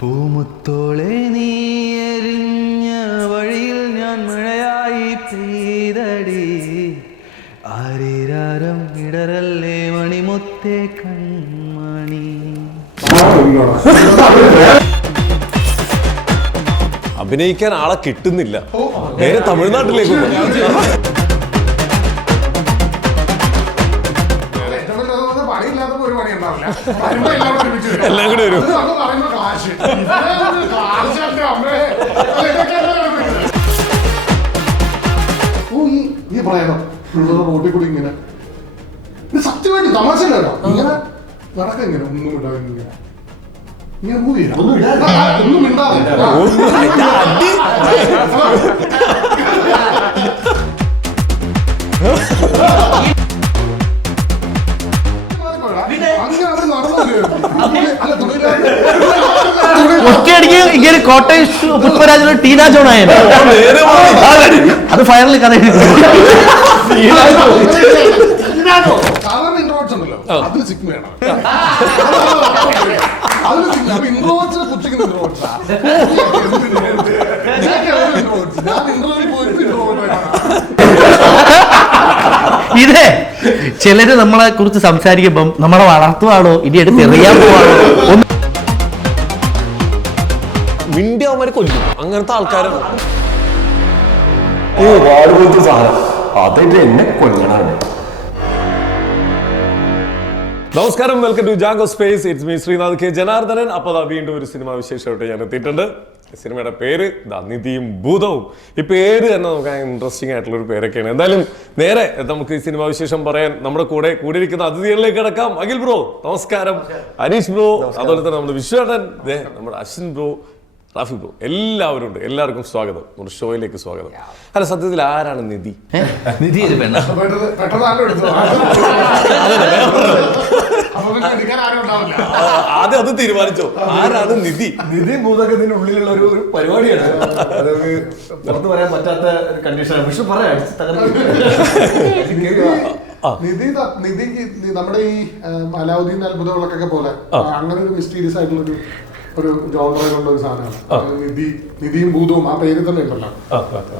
പൂമുത്തോളെ നീ എരിഞ്ഞ വഴിയിൽ ഞാൻ മഴയായി പെയ്തടി ആരിരാരം ഇടറല്ലേ മണിമുത്തേ കൺമണി. അഭിനയിക്കാൻ ആളെ കിട്ടുന്നില്ല, നേരെ തമിഴ്നാട്ടിലേക്ക് എല്ലാം കൂടി വരും. റോട്ടിൽ കൂടി ഇങ്ങനെ സത്യമായിട്ട് തമാശയില്ലല്ലോ, ഇങ്ങനെ നടക്ക ഇങ്ങനെ ഒന്നും ഇടാതെ ഇങ്ങനെ ഒന്നും മിണ്ടാതെ ഒറ്റയടിക്ക് ഇങ്ങനെ കോട്ടയം പുഷ്പരാജിന് ടീന ജോൺ ആയത് അത് ഫയറിൽ കഥ സാധാരണ ഇൻട്രോവേർട്സ് ഉണ്ടല്ലോ, അതിൽ സിഗ്മയാണ്. ഇൻട്രോവേർട്സിനെ കുത്തിക്കുന്ന ഇൻട്രോവേർട്സാ. ഞാൻ ഇന്റർവ്യൂവിൽ പോയിട്ട് ഇൻട്രോവേർട്ടാണ്. ഇതേ ചിലര് നമ്മളെ കുറിച്ച് സംസാരിക്കുമ്പം നമ്മളെ വളർത്തുവാണോ ഇനി എടുത്ത് എറിയാൻ പോവാണോ മിണ്ടിയവന്മാരെ കൊല്ലും, അങ്ങനത്തെ ആൾക്കാരാണ്. നമസ്കാരം, welcome to Jango Space. It's me Sreenath K Janardhanan. അപ്പോൾ വീണ്ടും ഒരു സിനിമ വിശേഷമായിട്ട് ഞാൻ എത്തിയിട്ടുണ്ട്. സിനിമയുടെ പേര് നിധിയും ഭൂതവും. ഈ പേര് തന്നെ നമുക്ക് ഇൻട്രസ്റ്റിംഗ് ആയിട്ടുള്ള ഒരു പേരൊക്കെയാണ്. എന്തായാലും നേരെ നമുക്ക് ഈ സിനിമ വിശേഷം പറയാൻ നമ്മുടെ കൂടിയിരിക്കുന്ന അതിഥികളിലേക്ക് കിടക്കാം. അഖിൽ ബ്രോ നമസ്കാരം, അനീഷ് ബ്രോ, അതുപോലെ തന്നെ നമ്മുടെ വിശ്വേട്ടൻ, നമ്മുടെ അശ്വിൻ ബ്രോ, റാഫി ബ്രോ, എല്ലാവരും ഉണ്ട്. എല്ലാവർക്കും സ്വാഗതം, നമ്മുടെ ഷോയിലേക്ക് സ്വാഗതം. അല്ല, സത്യത്തിൽ ആരാണ് നിധി? നിധി ഒരു പെണ്ണ. ആദ്യം അത് തീരുമാനിച്ചോ, ആരാണ് നിധി? നിധി ഭൂതകത്തിന്റെ ഉള്ളിലുള്ള ഒരു പരിപാടിയാണ്, അതൊക്കെ പുറത്തു പറയാൻ പറ്റാത്ത ഒരു കണ്ടീഷനാണ്. പക്ഷെ പറയാം, നിധിക്ക് നമ്മുടെ ഈ അലാവുദ്ദീൻ അത്ഭുതങ്ങളൊക്കെ പോലെ അങ്ങനെ ഒരു മിസ്റ്റീരിയസ് ആയിട്ടുള്ള ഒരു ജോണറിലുള്ള ഒരു സാധനമാണ് നിധിയും ഭൂതവും. ആ പേര് തന്നെ ഉണ്ടല്ലോ,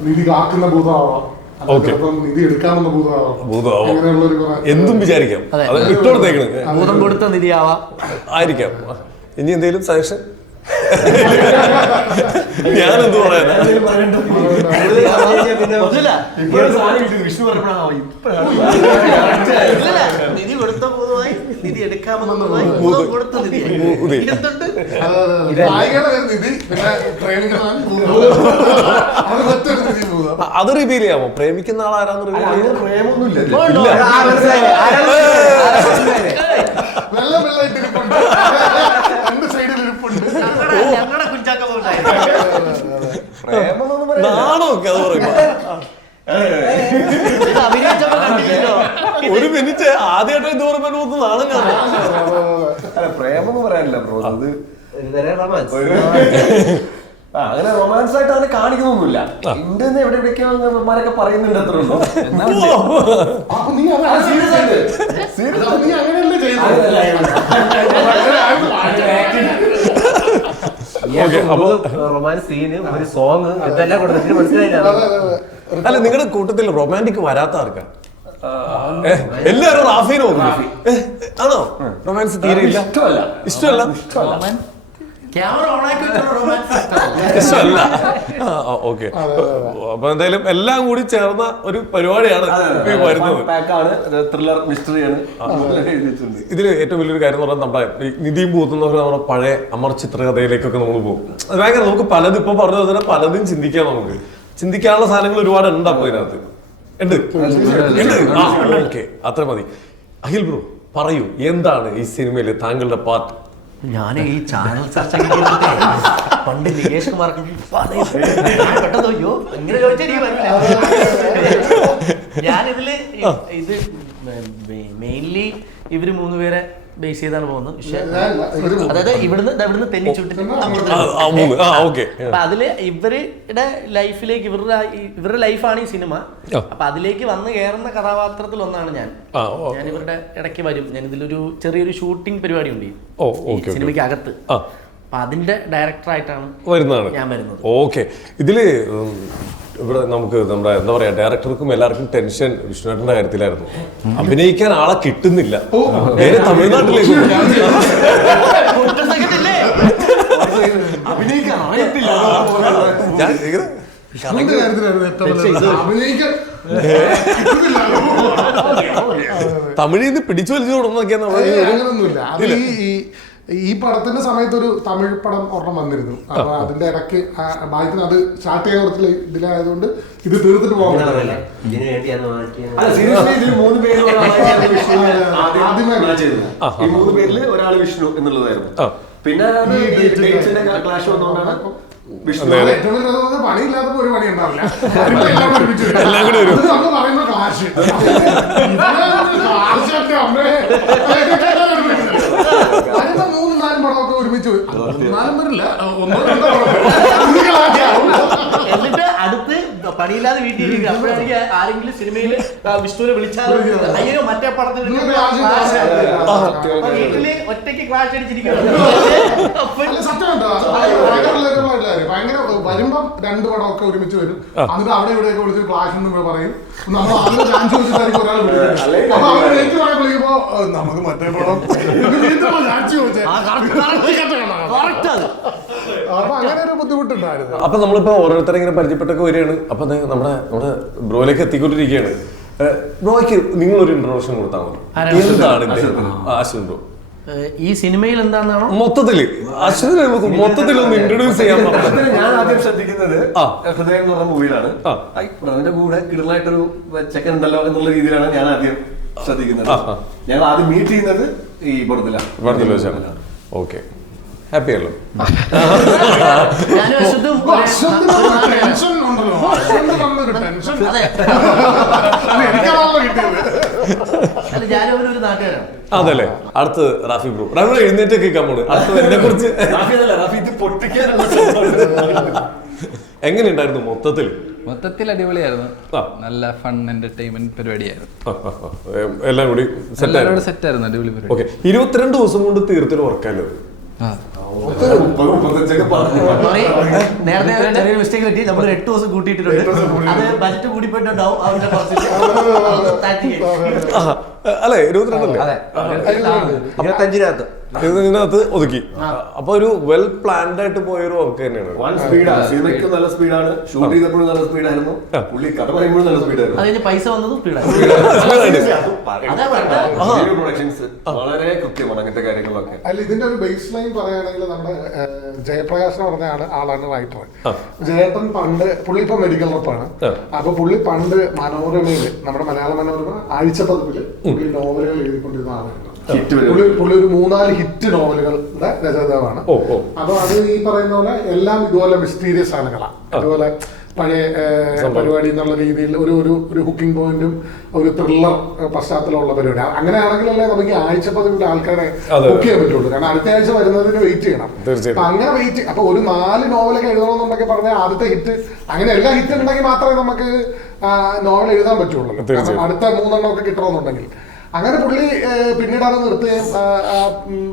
നിധി കാക്കുന്ന ഭൂതമാവാം, നിധി എടുക്കാമെന്ന ഭൂതമാവാം, എന്തും വിചാരിക്കാം. ഇട്ടോടത്തേക്കണ് ഭൂതം കൊടുത്ത നിധിയാവാം, ആയിരിക്കാം. ഇനി എന്തെങ്കിലും സജഷൻ? ഞാനെന്ത് പറയാനാ? നിധി കൊടുത്ത ഭൂതമായി, നിധി എടുക്കാമെന്നതുമായി, കൊടുത്ത നിധി. അത് റിവീൽ ചെയ്യാമോ? പ്രേമിക്കുന്ന ആളാരാന്ന് റിവീൽ ചെയ്യാം? പ്രേമൊന്നുമില്ല. നാണോ ഒക്കെ അത് പറയുമ്പോ ഒരു മിനിറ്റ് ആദ്യമായിട്ട് ഇത് പറയുമ്പോ നാണം കാണും. പ്രേമം എന്ന് പറയാനില്ല ബ്രോ, അത് അങ്ങനെ റൊമാൻസ് ആയിട്ട് അങ്ങനെ കാണിക്കുന്നൊന്നുമില്ല. ഇന്ത്യന്ന് എവിടെയൊക്കെ പറയുന്നുണ്ട്, അത്ര ഉള്ളൂ. റൊമാൻസ് സീന്, ഒരു സോങ്, ഇതെല്ലാം കൊടുത്തിട്ട് മനസ്സിലായില്ല. അല്ല, നിങ്ങളുടെ കൂട്ടത്തിൽ റൊമാൻറ്റിക് വരാത്ത ആർക്കാ? എല്ലാവരും റാഫീനെ നോക്കുന്നു. ആണോ? റൊമാൻസ് തീരെ ഇല്ല, ഇഷ്ടമല്ല. ഓക്കെ, അപ്പൊ എന്തായാലും എല്ലാം കൂടി ചേർന്ന ഒരു പരിപാടിയാണ് വരുന്നത്. ത്രില്ലർ മിസ്റ്ററിയാണ്. ഇതില് ഏറ്റവും വലിയൊരു കാര്യം എന്ന് പറഞ്ഞാൽ നമ്മുടെ നിധിയും ഭൂതം എന്ന് പറഞ്ഞാൽ നമ്മുടെ പഴയ അമർ ചിത്രകഥയിലേക്കൊക്കെ നമ്മൾ പോകും. ഭയങ്കര നമുക്ക് പലതും ഇപ്പൊ പറഞ്ഞു തന്നെ പലതും ചിന്തിക്കാം. നമുക്ക് ചിന്തിക്കാനുള്ള സാധനങ്ങൾ ഒരുപാട് ഉണ്ട്. അപ്പൊ ഇതിനകത്ത് ഉണ്ട്. ഓക്കെ, അത്ര മതി. അഖിൽ ബ്രോ പറയൂ, എന്താണ് ഈ സിനിമയില് താങ്കളുടെ പാർട്ട്? ഞാൻ ഈ ചാനൽ ചർച്ച പണ്ട് നികേഷ് കുമാർക്ക് പെട്ടെന്നോ ഇങ്ങനെ ചോദിച്ചാൽ ഞാനിതില് ഇത് മെയിൻലി ഇവര് മൂന്നുപേരെ ബേസ് ചെയ്താണ് പോകുന്നത്. പക്ഷെ അതായത് ഇവിടുന്ന് തെന്നിച്ചുവിട്ടിട്ട് അപ്പൊ അതില് ഇവരുടെ ലൈഫിലേക്ക് ഇവരുടെ ലൈഫാണ് ഈ സിനിമ. അപ്പൊ അതിലേക്ക് വന്ന് കയറുന്ന കഥാപാത്രത്തിൽ ഒന്നാണ് ഞാൻ ഇവരുടെ ഇടയ്ക്ക് വരും. ഞാൻ ഇതിലൊരു ചെറിയൊരു ഷൂട്ടിംഗ് പരിപാടി ഉണ്ട് സിനിമയ്ക്ക് അകത്ത്. അപ്പൊ അതിന്റെ ഡയറക്ടറായിട്ടാണ് വരുന്നതാണ്. ഞാൻ വരുന്നത്. ഓക്കെ. ഇതില് ഇവിടെ നമുക്ക് നമ്മുടെ എന്താ പറയാ ഡയറക്ടർക്കും എല്ലാവർക്കും ടെൻഷൻ വിഷ്ണുവേട്ടന്റെ കാര്യത്തിലായിരുന്നു. അഭിനയിക്കാൻ ആളെ കിട്ടുന്നില്ല, നേരെ തമിഴ്നാട്ടിലേക്ക് തമിഴിൽ നിന്ന് പിടിച്ചു വലിച്ചു കൊടുക്കുന്നൊക്കെയാണ്. അങ്ങനൊന്നുമില്ല. അത് ഈ പടത്തിന്റെ സമയത്ത് ഒരു തമിഴ് പടം ഒരെണ്ണം വന്നിരുന്നു. അപ്പൊ അതിന്റെ ഇടയ്ക്ക് ഭാഗ്യത്തിന് അത് സ്റ്റാർട്ട് ചെയ്യാൻ കുറച്ച് ഇതിലായതുകൊണ്ട് ഇത് തീർത്തിട്ട് പോകാൻ പറ്റില്ല. ഒരാള് വിഷ്ണു എന്നുള്ളതായിരുന്നു. പിന്നെ ക്ലാഷ് വന്നുകൊണ്ടാണ് പണിയില്ലാത്തപ്പോ ഒരു പണി ഉണ്ടാവില്ല. എല്ലാം കൂടി പറയുന്ന ക്ലാഷ് അതിന്റെ 3-4 പടമൊക്കെ ഒരുമിച്ച് 4 വരില്ല, 1-2 എന്നിട്ട് അടുത്ത് പണിയില്ലാതെ വീട്ടിൽ ഇരിക്കുക. അപ്പോഴാണെങ്കിൽ ആരെങ്കിലും സിനിമയിൽ വിഷ്ണുവിനെ വിളിച്ചാൽ അയ്യോ മറ്റേ പടത്തിൽ വീട്ടില് ഒറ്റയ്ക്ക് ക്ലാഷ് അടിച്ചിരിക്കുന്നു. ഭയങ്കര വരുമ്പം 2 പടമൊക്കെ ഒരുമിച്ച് വരും. എന്നിട്ട് അവിടെ ഇവിടെയൊക്കെ വിളിച്ച് ക്ലാഷ് എന്ന് പറയും. നമ്മൾ ആദ്യം ചാൻസ് വെച്ചിട്ടായിരിക്കും ഒരാൾ വിളിക്കുന്നത്. അപ്പൊ അവർ നേരിട്ട് പറയാൻ വിളിക്കുമ്പോ നമുക്ക് മറ്റേ പടം ചാൻസ് ചോദിച്ചേ. അപ്പൊ അങ്ങനെ ഒരു ബുദ്ധിമുട്ടുണ്ടായിരുന്നു. അപ്പൊ നമ്മളിപ്പോ ഓരോരുത്തരെ ഇങ്ങനെ പരിചയപ്പെട്ടൊക്കെ വരികയാണ്. അപ്പൊ നമ്മുടെ ബ്രോയിലേക്ക് എത്തിക്കൊണ്ടിരിക്കുകയാണ്. ബ്രോയ്ക്ക് നിങ്ങളൊരു ഇൻട്രോഡക്ഷൻ കൊടുത്താൽ മതി. എന്താണ് അശ്വിൻ ബ്രോ ഈ സിനിമയിൽ എന്താണെന്നാണോ മൊത്തത്തില് അശ്വിനെ മൊത്തത്തിലൊന്ന് ഇൻട്രൊഡ്യൂസ് ചെയ്യാൻ പറഞ്ഞത്? ഞാൻ ആദ്യം ശ്രദ്ധിക്കുന്നത് ഹൃദയം എന്ന് പറഞ്ഞ മൂവിയിലാണ്. അതിന്റെ കൂടെ കിടലായിട്ടൊരു ചെക്കൻ ഉണ്ടല്ലോ എന്നുള്ള രീതിയിലാണ് ഞാൻ ആദ്യം ശ്രദ്ധിക്കുന്നത്. ഞങ്ങൾ ആദ്യം മീറ്റ് ചെയ്യുന്നത് ഈ പടത്തിലാണ്. ഓക്കെ, ഹാപ്പി ആണല്ലോ. ഞാനും ഒരു നാട്ടുകാരാണ്. അതല്ലേ. അടുത്ത് റാഫി ബ്രോ. റാഫി എഴുന്നേറ്റ് കേൾക്കാൻ പോണ്. അടുത്തത് എന്നെ കുറിച്ച് എങ്ങനെയുണ്ടായിരുന്നു മൊത്തത്തിൽ? മൊത്തത്തിൽ അടിപൊളിയായിരുന്നു. നല്ല ഫൺ എന്റർടൈൻമെന്റ് പരിപാടിയായിരുന്നു. എല്ലാം കൂടി സെറ്റ് ആയിരുന്നു. അടിപൊളി പരിപാടി. ഓക്കെ. 22 ദിവസം കൊണ്ട് തീർത്തൊരു വർക്കല്ലോ. നേരത്തെ ചെറിയൊരു മിസ്റ്റേക്ക് പറ്റി. നമ്മൾ 8 ദിവസം കൂട്ടിയിട്ടുണ്ട്. അത് ബജറ്റ് കൂടി പോയിട്ടുണ്ടാവും. അല്ലെ 22 അല്ലേ? 25 ഒതുക്കി. അപ്പൊ ഒരു വെൽ പ്ലാൻഡ് ആയിട്ട് പോയൊരു വർക്ക് തന്നെയാണ്. സിനിമയ്ക്ക് നല്ല സ്പീഡാണ്, ഷൂട്ട് ചെയ്തപ്പോഴും നല്ല സ്പീഡായിരുന്നു, പുള്ളി കഥ പറയുമ്പോഴും നല്ല സ്പീഡായിരുന്നു. അതിന് പൈസ വന്നതും വളരെ കൃത്യമാണ് അങ്ങനത്തെ കാര്യങ്ങളൊക്കെ. അല്ല, ഇതിന്റെ ഒരു ബേസ് ലൈൻ പറയുകയാണെങ്കിൽ നമ്മുടെ ജയപ്രകാശ് എന്ന് പറഞ്ഞ ആളാണ് റൈറ്റർ. ജയേട്ടൻ പണ്ട് പുള്ളി ഇപ്പൊ മെഡിക്കൽ റെപ്പാണ്. അപ്പൊ പുള്ളി പണ്ട് മനോരമയില്, നമ്മുടെ മലയാള മനോരമ ആഴ്ചപ്പതിപ്പില് പുള്ളി നോവലുകൾ എഴുതിക്കൊണ്ടിരുന്ന ആളാണ്. പുള്ളി ഒരു 3-4 ഹിറ്റ് നോവലുകളുടെ രചയിതാവാണ്. അപ്പൊ അത് ഈ പറയുന്ന പോലെ എല്ലാം ഇതുപോലെ മിസ്റ്റീരിയസ് ആളുകളാണ്. അതുപോലെ പഴയ പരിപാടി എന്നുള്ള രീതിയിൽ ഒരു ഹുക്കിംഗ് പോയിന്റും ഒരു ത്രില്ലർ പശ്ചാത്തലമുള്ള പരിപാടി. അങ്ങനെയാണെങ്കിലല്ലേ നമുക്ക് ആഴ്ചപ്പതിവിടെ ആൾക്കാരെ ബുക്ക് ചെയ്യാൻ പറ്റുള്ളൂ. കാരണം അടുത്ത ആഴ്ച വരുന്നതിന് വെയിറ്റ് ചെയ്യണം. അപ്പൊ അങ്ങനെ വെയിറ്റ്, അപ്പൊ ഒരു 4 നോവലൊക്കെ എഴുതണമെന്നുണ്ടെങ്കിൽ പറഞ്ഞാൽ ആദ്യത്തെ ഹിറ്റ്, അങ്ങനെ എല്ലാ ഹിറ്റ് ഉണ്ടെങ്കിൽ മാത്രമേ നമുക്ക് നോവൽ എഴുതാൻ പറ്റുള്ളൂ. കാരണം അടുത്ത 3 എണ്ണമൊക്കെ കിട്ടണമെന്നുണ്ടെങ്കിൽ. അങ്ങനെ പുള്ളി പിന്നീട് അത് നിർത്തുകയും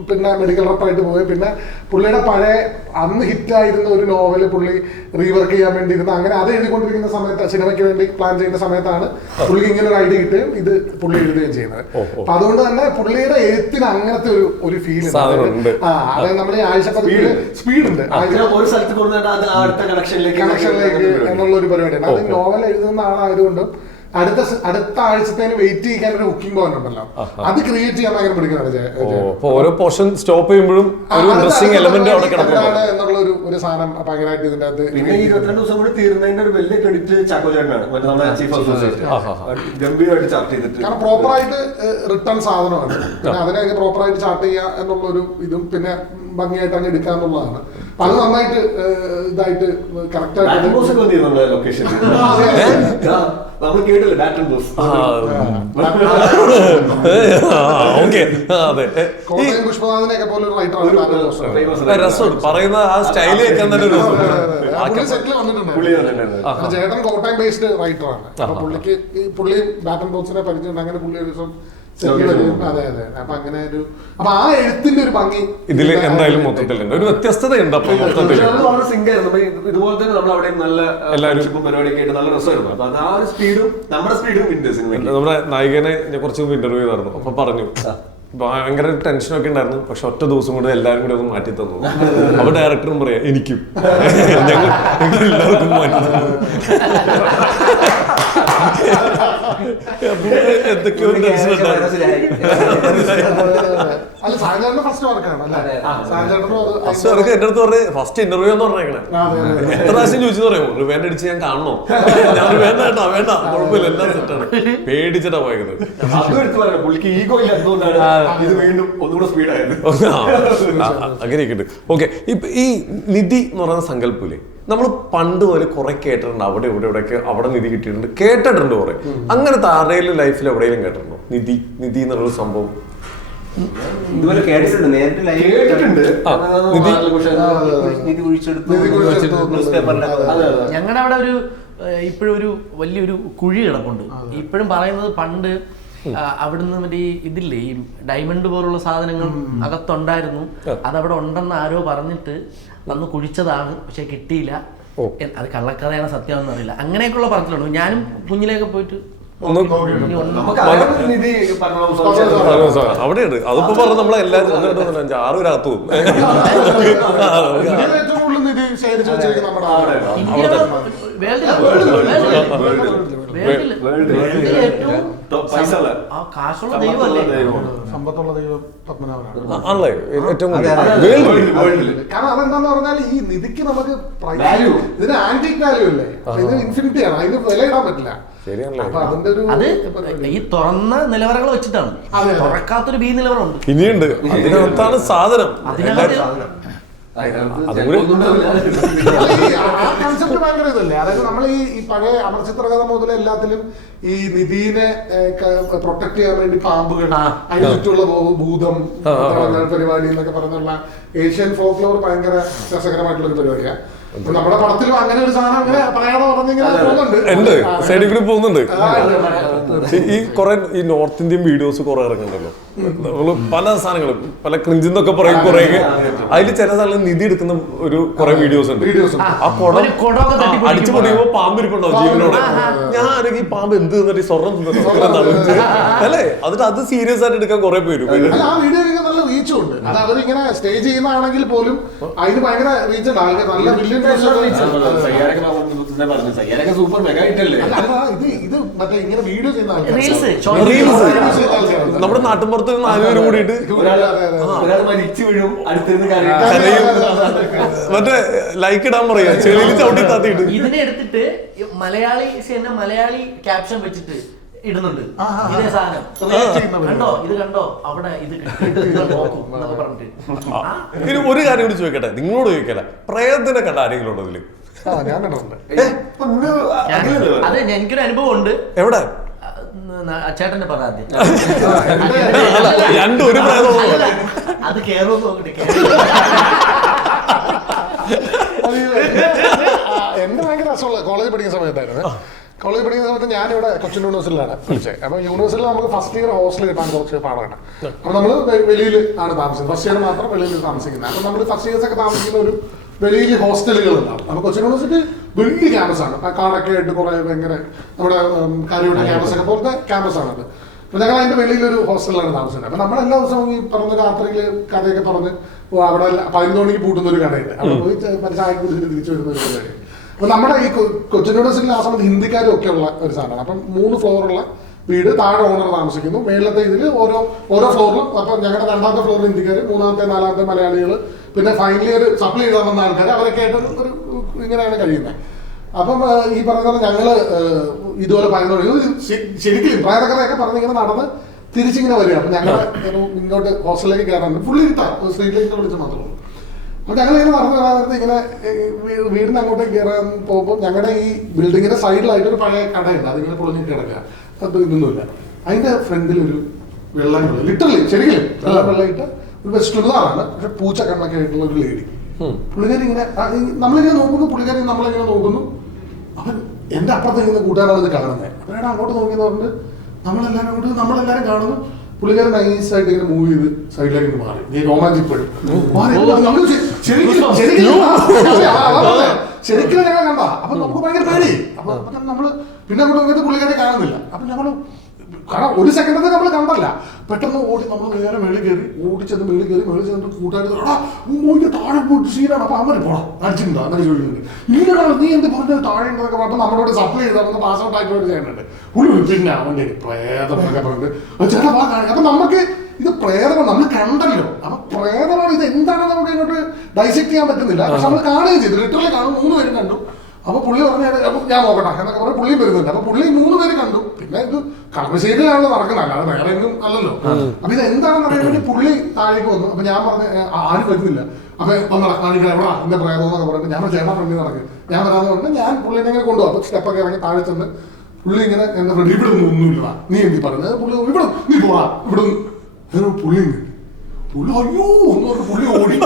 പിന്നെ മെഡിക്കൽ റെപ്പായിട്ട് പോവുകയും പിന്നെ പുള്ളിയുടെ പഴയ അന്ന് ഹിറ്റായിരുന്ന ഒരു നോവല് പുള്ളി റീവർക്ക് ചെയ്യാൻ വേണ്ടി ഇരുന്ന് അങ്ങനെ അത് എഴുതിക്കൊണ്ടിരിക്കുന്ന സമയത്ത്, സിനിമയ്ക്ക് വേണ്ടി പ്ലാൻ ചെയ്യുന്ന സമയത്താണ് പുള്ളിക്ക് ഇങ്ങനെ ഒരു ഐഡിയ കിട്ടുകയും ഇത് പുള്ളി എഴുതുകയും ചെയ്യുന്നത്. അപ്പൊ അതുകൊണ്ട് തന്നെ പുള്ളിയുടെ എഴുത്തിന് അങ്ങനത്തെ ഒരു ഫീൽ ഉണ്ട്. അതായത് നമ്മുടെ ഈ ആഴ്ചപ്പതിപ്പില് സ്പീഡ് ഉണ്ട്, കണക്ഷനിലേക്ക് എന്നുള്ള ഒരു പരിപാടിയാണ്. അത് നോവൽ എഴുതുന്ന ആളായതുകൊണ്ടും അടുത്ത ആഴ്ചത്തേന് വെയിറ്റ് ചെയ്യാൻ ഒരു ഹുക്കിംഗ് പോയിന്റ് ഉണ്ടല്ലോ, അത് ക്രിയേറ്റ് ചെയ്യാൻ ഭയങ്കര പിടിക്കുന്നതാണ്. ഓരോ പോർഷൻ സ്റ്റോപ്പ് ചെയ്യുമ്പോഴും ഒരു ഇൻട്രസ്റ്റിംഗ് എലമെന്റ് അവിടെ കിടക്കുകയാണ് എന്നുള്ള ഒരു സാധനം ഭയങ്കരമായിട്ട് ഇതിന്റെ അകത്ത്. പിന്നെ 22 ദിവസം കൂടി തീർന്നതിന്റെ ഒരു വലിയ ക്രെഡിറ്റ് ചാക്കോ ചേട്ടനാണ്, നമ്മുടെ ചീഫ് അസോസിയേറ്റ്. ഗംഭീരമായിട്ട് ചാർട്ട് ചെയ്തിട്ട്, കാരണം പ്രോപ്പറായിട്ട് റിട്ടേൺ സാധനമാണ്. പിന്നെ അതിനെ പ്രോപ്പറായിട്ട് ചാർട്ട് ചെയ്യുക എന്നുള്ള ഒരു ഇതും പിന്നെ ഭംഗിയായിട്ട് അങ്ങ് എടുക്കുക എന്നുള്ളതാണ്. അത് നന്നായിട്ട് ഇതായിട്ട് കറക്റ്റ് ആയിട്ട് ലൊക്കേഷൻ നമ്മൾ കേട്ടില്ല. ബാറ്റൺ ബോസ് കോട്ടയം പുഷ്പനാഥനെയൊക്കെ പോലെ ഒരു റൈറ്ററാണ്. പറയുന്ന ആ സ്റ്റൈല് കേൾക്കാൻ തന്നെ സെറ്റിൽ വന്നിട്ടുണ്ട്. ചേട്ടൻ കോട്ടയം ബേസ്ഡ് റൈറ്ററാണ്. അപ്പൊ പുള്ളി ബാറ്റൺ ബോക്സിനെ പരിചയമുണ്ട്. അങ്ങനെ പുള്ളി ഒരു ദിവസം അതെ അതെ. അപ്പൊ അങ്ങനെ ഒരു അപ്പൊ ആ എഴുത്തിന്റെ ഒരു ഭംഗി ഇതില് എന്തായാലും മൊത്തത്തിലുണ്ട്, ഒരു വ്യത്യസ്തതയുണ്ട്. അപ്പൊ മൊത്തത്തിൽ ഇതുപോലെ തന്നെ നമ്മൾ അവിടെ നല്ല എല്ലാവരും പരിപാടിയൊക്കെ ആയിട്ട് നല്ല രസമായിരുന്നു. അപ്പൊ അത് ആ ഒരു സ്പീഡും നമ്മുടെ സ്പീഡും നമ്മുടെ നായികനെ ഞാൻ കുറച്ച് മുമ്പ് ഇന്റർവ്യൂ ചെയ്തായിരുന്നു. അപ്പൊ പറഞ്ഞു ഭയങ്കര ടെൻഷനൊക്കെ ഉണ്ടായിരുന്നു, പക്ഷെ ഒറ്റ ദിവസം കൊണ്ട് എല്ലാവരും കൂടി ഒന്ന് മാറ്റി തന്നു. അപ്പൊ ഡയറക്ടറും പറയാ എനിക്കും ഞങ്ങൾ എല്ലാവർക്കും മാറ്റി തന്നു. എന്തൊക്കെയോ ടെൻഷൻ അല്ല സാധാരണ ഫസ്റ്റ് വർക്കാണ് അല്ലേ? ഫസ്റ്റ് വർക്ക് എന്റെ അടുത്ത് പറഞ്ഞ് ഫസ്റ്റ് ഇന്റർവ്യൂ എന്ന് പറഞ്ഞേക്കണേ. എത്ര പ്രാവശ്യം ചോദിച്ചു പറയാമോ റിവാൻഡ് അടിച്ച് ഞാൻ കാണണോ? ഞാൻ വേണ്ട കേട്ടോ, വേണ്ട, കുഴപ്പമില്ല, എല്ലാം സെറ്റാണ്. പേടിച്ചിട്ടാ പോയത്. പുള്ളിക്ക് ഈഗോ ഇല്ലാത്തതുകൊണ്ടാണ് ഇത് വീണ്ടും ഒന്നുകൂടെ സ്പീഡായത്. അങ്ങനെയൊക്കെ ഉണ്ട്. ഓക്കെ, ഇപ്പൊ ഈ നിധി എന്ന് പറയുന്ന സങ്കല്പമില്ലേ, നമ്മൾ പണ്ട് പോലെ കുറെ കേട്ടിട്ടുണ്ട്, അവിടെ ഇവിടെയൊക്കെ അവിടെ നിധി കിട്ടിയിട്ടുണ്ട്, കേട്ടിട്ടുണ്ട് കുറെ. അങ്ങനത്തെ ആരുടെയും ലൈഫിൽ എവിടെയെങ്കിലും കേട്ടിട്ടുണ്ടോ നിധി നിധി എന്നുള്ളൊരു സംഭവം? ഇതുവരെ കേട്ടിട്ടുണ്ട്, നേരിട്ട് കേട്ടിട്ടുണ്ട്. ഞങ്ങളുടെ അവിടെ ഒരു ഇപ്പോഴും ഒരു വലിയൊരു കുഴി കിടപ്പുണ്ട്. ഇപ്പോഴും പറയുന്നത് പണ്ട് അവിടുന്ന് മറ്റേ ഇതില്ലേ ഈ ഡയമണ്ട് പോലുള്ള സാധനങ്ങൾ അകത്തുണ്ടായിരുന്നു, അതവിടെ ഉണ്ടെന്ന് ആരോ പറഞ്ഞിട്ട് അന്ന് കുഴിച്ചതാണ്, പക്ഷെ കിട്ടിയില്ല. അത് കള്ളക്കഥയാണ്, സത്യമാണെന്ന് അറിയില്ല. അങ്ങനെയൊക്കെയുള്ള പറച്ചിലുണ്ട്. ഞാനും കുഞ്ഞിലേക്ക് പോയിട്ട് അവിടെയുണ്ട്. അതിപ്പോ പറഞ്ഞ നമ്മളെ എല്ലാവരും ആറുപേരകത്തു പോകും. കാശുള്ള ദൈവമല്ലേ, സമ്പത്തുള്ള ദൈവം പത്മനാഭനാണ് ആണല്ലേ ഏറ്റവും കാരണം അതെന്താന്ന് പറഞ്ഞാൽ ഈ നിധിക്ക് നമുക്ക് ഇതിന് ആന്റിക് വാല്യൂ അല്ലേ, ഇത് ഇൻഫിനിറ്റി ആണ്, അതിന് വില ഇടാൻ പറ്റില്ല. അത് ഈ തുറന്ന നിലവറകൾ വെച്ചിട്ടാണ്, തുറക്കാത്തൊരു ബി നിലവറുണ്ട്, ഇനിയുണ്ട്, അതിനകത്താണ് സാധനം. കൺസെപ്റ്റ് ഭയങ്കര ഇതല്ലേ. അതായത് നമ്മൾ ഈ പഴയ അമർചിത്രകഥ മുതൽ എല്ലാത്തിലും ഈ നിധീനെ പ്രൊട്ടക്ട് ചെയ്യാൻ വേണ്ടി പാമ്പുകൾ, അതിന് ചുറ്റുള്ള ഭൂതം പരിപാടി എന്നൊക്കെ പറഞ്ഞുള്ള ഏഷ്യൻ ഫോക്ലോർ ഭയങ്കര രസകരമായിട്ടുള്ള ഒരു പരിപാടിയാണ്. നമ്മുടെ പടത്തിലും അങ്ങനെ ഒരു സാധനം അങ്ങനെ പറയാതെ ഉണ്ട്, സൈഡിൽ കൂടി പോകുന്നുണ്ട്. ഈ കുറെ ഈ നോർത്ത് ഇന്ത്യൻ വീഡിയോസ് കുറെ ഇറങ്ങുന്നുണ്ടല്ലോ, നമ്മള് പല സാധനങ്ങളും പല ക്രിഞ്ചെന്നൊക്കെ പറയും, കുറെ അതിൽ ചില സാധനങ്ങൾ നിധി എടുക്കുന്ന ഒരു കുറെ വീഡിയോസ് ഉണ്ട്. ആ കുടം അടിച്ചു പൊടിയുമ്പോ പാമ്പ് ഇരിപ്പുണ്ടാവും ജീവനോടെ. ഞാൻ ആണെങ്കിൽ ഈ പാമ്പ് എന്ത് തിന്നിട്ട് സ്വർണ്ണം തിന്നിട്ട് അല്ലേ, അതിട്ട് അത് സീരിയസ് ആയിട്ട് എടുക്കാൻ കുറെ പേര്. ആ വീഡിയോ നല്ല റീച്ചും ഉണ്ട്. അത് അവരിങ്ങനെ സ്റ്റേ ചെയ്യുന്നതാണെങ്കിൽ പോലും അതിന് ഭയങ്കര റീച്ച് ഉണ്ട്. നല്ല മില്യൺ സൂപ്പർ മെഗാ ഹിറ്റല്ലേ ഇത് മറ്റേ ഇങ്ങനെ വീഡിയോ ചെയ്യുന്ന നമ്മുടെ നാട്ടിൻപുറത്ത് 4 പേര് കൂടിയിട്ട് മറ്റേ ലൈക്ക് ഇടാൻ പറയാ, ചെളിയിൽ ചവിട്ടി താത്തിയിട്ട് ഇതിനെ എടുത്തിട്ട് മലയാളി ക്യാപ്ഷൻ വെച്ചിട്ട് ഇടുന്നുണ്ട്. ഇതേ സാധനം കണ്ടോ, ഇത് കണ്ടോ, അവിടെ ഇത് എന്നൊക്കെ പറഞ്ഞിട്ട്. ഇനി ഒരു കാര്യം കൂടി ചോദിക്കട്ടെ, നിങ്ങളോട് ചോദിക്കല, പ്രേതത്തിനെ കണ്ട ആരെങ്കിലും ഉണ്ടോ ഇതില്? അത് എനിക്കൊരു അനുഭവം ഉണ്ട്. എവിടെ? ചേട്ടന്റെ പറയാദ്യം രണ്ടും ഒരു പ്രേതം അത് കേറുമെന്ന് നോക്കട്ടെ. എന്റെ ഭയങ്കര രസമുള്ള കോളേജ് പഠിക്കുന്ന സമയത്തായിരുന്നു. കോളേജ് പഠിക്കുന്ന സമയത്ത് ഞാനിവിടെ കൊച്ചിൻ യൂണിവേഴ്സിറ്റിയിലാണ് പഠിച്ചത്. അപ്പൊ യൂണിവേഴ്സിറ്റിയിൽ നമുക്ക് ഫസ്റ്റ് ഇയർ ഹോസ്റ്റൽ കിട്ടാൻ കുറച്ച് പാടാണ്. അപ്പൊ നമ്മള് വെളിയിൽ ആണ് താമസിക്കുന്നത്, ഫസ്റ്റ് ഇയർ മാത്രം വെളിയിൽ താമസിക്കുന്നത്. അപ്പൊ നമ്മൾ ഫസ്റ്റ് ഇയേഴ്സ് ഒക്കെ താമസിക്കുന്ന ഒരു വെളിയിൽ ഹോസ്റ്റലുകളുണ്ടാവും. അപ്പൊ കൊച്ചിൻ യൂണിവേഴ്സിറ്റി വലിയ ക്യാമ്പസാണ്, കാടൊക്കെ ആയിട്ട് കുറെ ഭയങ്കര നമ്മുടെ കാര്യയുടെ ക്യാമ്പസ് ഒക്കെ പോലത്തെ ക്യാമ്പസാണ് അത്. അപ്പൊ ഞങ്ങൾ അതിന്റെ വെളിയിലൊരു ഹോസ്റ്റലിലാണ് താമസിക്കുന്നത്. അപ്പൊ നമ്മൾ എല്ലാ ദിവസവും ഈ പറഞ്ഞ രാത്രിയിൽ കഥയൊക്കെ പറഞ്ഞ് അവിടെ 11 മണിക്ക് പൂട്ടുന്ന ഒരു കടയുണ്ട്, അവിടെ പോയി ചായ കുടിച്ചിട്ട് തിരിച്ചു വരുന്ന ഒരു പരിപാടി. അപ്പൊ നമ്മുടെ ഈ കൊച്ചിൻ യൂണിവേഴ്സിറ്റിയിൽ ആ സമയത്ത് ഹിന്ദിക്കാരും ഒക്കെ ഉള്ള ഒരു സാധനമാണ്. അപ്പം 3 ഫ്ലോറുള്ള വീട്, താഴെ ഓണർ താമസിക്കുന്നു, മേളത്തെ ഇതിൽ ഓരോ ഫ്ലോറിലും. അപ്പൊ ഞങ്ങളുടെ 2ാമത്തെ ഫ്ലോറിൽ ഹിന്ദിക്കാർ, 3ാമത്തെ 4ാമത്തെ മലയാളികൾ, പിന്നെ ഫൈനലി ഒരു സപ്ലൈ ചെയ്താൽ വന്ന ആൾക്കാർ, അവരൊക്കെ ആയിട്ട് ഒരു ഇങ്ങനെയാണ് കഴിയുന്നത്. അപ്പം ഈ പറയുന്ന പോലെ ഞങ്ങള് ഇതുപോലെ 11 ശരിക്കും പ്രായതക്കറയൊക്കെ പറഞ്ഞിങ്ങനെ നടന്ന് തിരിച്ചിങ്ങനെ വരിക. അപ്പൊ ഞങ്ങൾ ഇങ്ങോട്ട് ഹോസ്റ്റലിലേക്ക് കയറാറുണ്ട്, ഫുള്ളി ഇട്ടാ സ്ട്രീറ്റിലേക്ക് വിളിച്ച് മാത്രമേ ഉള്ളൂ. അപ്പൊ ഞങ്ങളിങ്ങനെ നടന്നു വരാനായിട്ട് ഇങ്ങനെ വീടിന് അങ്ങോട്ടേക്ക് കയറാൻ പോകുമ്പോൾ ഞങ്ങളുടെ ഈ ബിൽഡിങ്ങിന്റെ സൈഡിലായിട്ട് ഒരു പഴയ കടയുണ്ട്, അതിങ്ങനെ പൊളിഞ്ഞിട്ട് കിടക്കുക. അത് ഇതൊന്നുമില്ല. അതിന്റെ ഫ്രണ്ടിൽ ഒരു വെള്ളം, ലിറ്ററലി ശരിക്കും വെള്ളമായിട്ട് ഒരു വെസ്റ്റുകാരാണ്, പക്ഷെ പൂച്ച കണ്ണൊക്കെ ആയിട്ടുള്ള ഒരു ലേഡി. പുള്ളിക്കാരി ഇങ്ങനെ നമ്മളിങ്ങനെ നോക്കുന്നു, പുള്ളിക്കാരി നമ്മളിങ്ങനെ നോക്കുന്നു. അവൻ എന്റെ അപ്പുറത്ത് ഇങ്ങനെ കൂട്ടുകാരാണ് ഇത് കാണുന്നത്. അവരുടെ അങ്ങോട്ട് നോക്കിയെന്ന് പറഞ്ഞിട്ട് നമ്മളെല്ലാരും കാണുന്നു. പുള്ളിക്കാരൻ നൈസായിട്ട് ഇങ്ങനെ മൂവ് ചെയ്ത് സൈഡിലേക്ക് മാറി ഈ രോമാഞ്ചിപ്പോഴും ശരിക്കും ഞങ്ങൾ കണ്ട അപ്പൊ നമുക്ക് ഭയങ്കര പേടി അപ്പൊ നമ്മള് പിന്നെ അങ്ങോട്ട് പുള്ളിക്കാരെ കാണുന്നില്ല അപ്പൊ ഞങ്ങള് കാരണം ഒരു സെക്കൻഡത്തെ നമ്മൾ കണ്ടല്ല പെട്ടെന്ന് ഓടി നമ്മൾ നേരെ മേളിൽ കയറി ഓടിച്ചെന്ന് മേളിൽ ചെന്നിട്ട് കൂട്ടായിട്ട് താഴെ പോയിട്ട് സീനാണ് അപ്പൊ അവര് പോടാ അടിച്ചിട്ടുണ്ടോ എന്നൊക്കെ ചോദിക്കുന്നുണ്ട് ഇങ്ങനെ നീ എന്ത് പറഞ്ഞത് താഴെ ഉണ്ടെന്നൊക്കെ പറഞ്ഞിട്ട് നമ്മളോട് സപ്ലൈ ചെയ്താൽ പാസ് ഔട്ട് ആയിട്ട് ചെയ്യുന്നുണ്ട് പിന്നെ അവന്റെ പ്രേതം എന്നൊക്കെ പറഞ്ഞിട്ട് ചേട്ടാ വാ കാണി അപ്പൊ നമുക്ക് ഇത് പ്രേതമാണ് നമ്മൾ കണ്ടല്ലോ അപ്പൊ പ്രേതമാണ് ഇത് എന്താണെന്ന് നമുക്ക് ഇങ്ങോട്ട് ഡൈസെക്ട് ചെയ്യാൻ പറ്റുന്നില്ല പക്ഷെ നമ്മൾ കാണുകയും ചെയ്തു ലിറ്ററലി കാണും 3 പേരും കണ്ടു അപ്പൊ പുള്ളി പറഞ്ഞു അപ്പൊ ഞാൻ നോക്കട്ടെ എന്നൊക്കെ പറഞ്ഞ് പുള്ളിയും വരുന്നുണ്ട് അപ്പൊ പുള്ളി 3 പേര് കണ്ടു പിന്നെ ഇത് കളമശ്ശേരിയിലാണല്ലോ നടക്കുന്നത് അല്ലാതെ വേറെ എങ്ങും അല്ലല്ലോ അപ്പൊ ഇത് എന്താണെന്ന് അറിയാൻ വേണ്ടി പുള്ളി താഴേക്ക് വന്നു അപ്പൊ ഞാൻ പറഞ്ഞ ആരും വരുന്നില്ല അപ്പൊ വന്നടാ കാണിക്കണം എവിടാ എന്റെ പ്രേതം എന്നൊക്കെ പറഞ്ഞിട്ട് ഞാൻ ചേട്ടാ ഫ്രണ്ടിൽ നടക്കും ഞാൻ വരാന്ന് പറഞ്ഞിട്ട് ഞാൻ പുള്ളിനെ ഇങ്ങനെ കൊണ്ടുപോകും അപ്പൊ സ്റ്റെപ്പൊക്കെ ഇറങ്ങി താഴെ ചെന്ന് പുള്ളി ഇങ്ങനെ എന്റെ ഫ്രണ്ട് ഇവിടെ ഒന്നുമില്ല നീ എന്തി പറഞ്ഞത് പുള്ളി ഇവിടെ നീ പോടാ ഇവിടെ പുള്ളി അയ്യോ എന്ന് പറഞ്ഞ് പുള്ളി ഓടി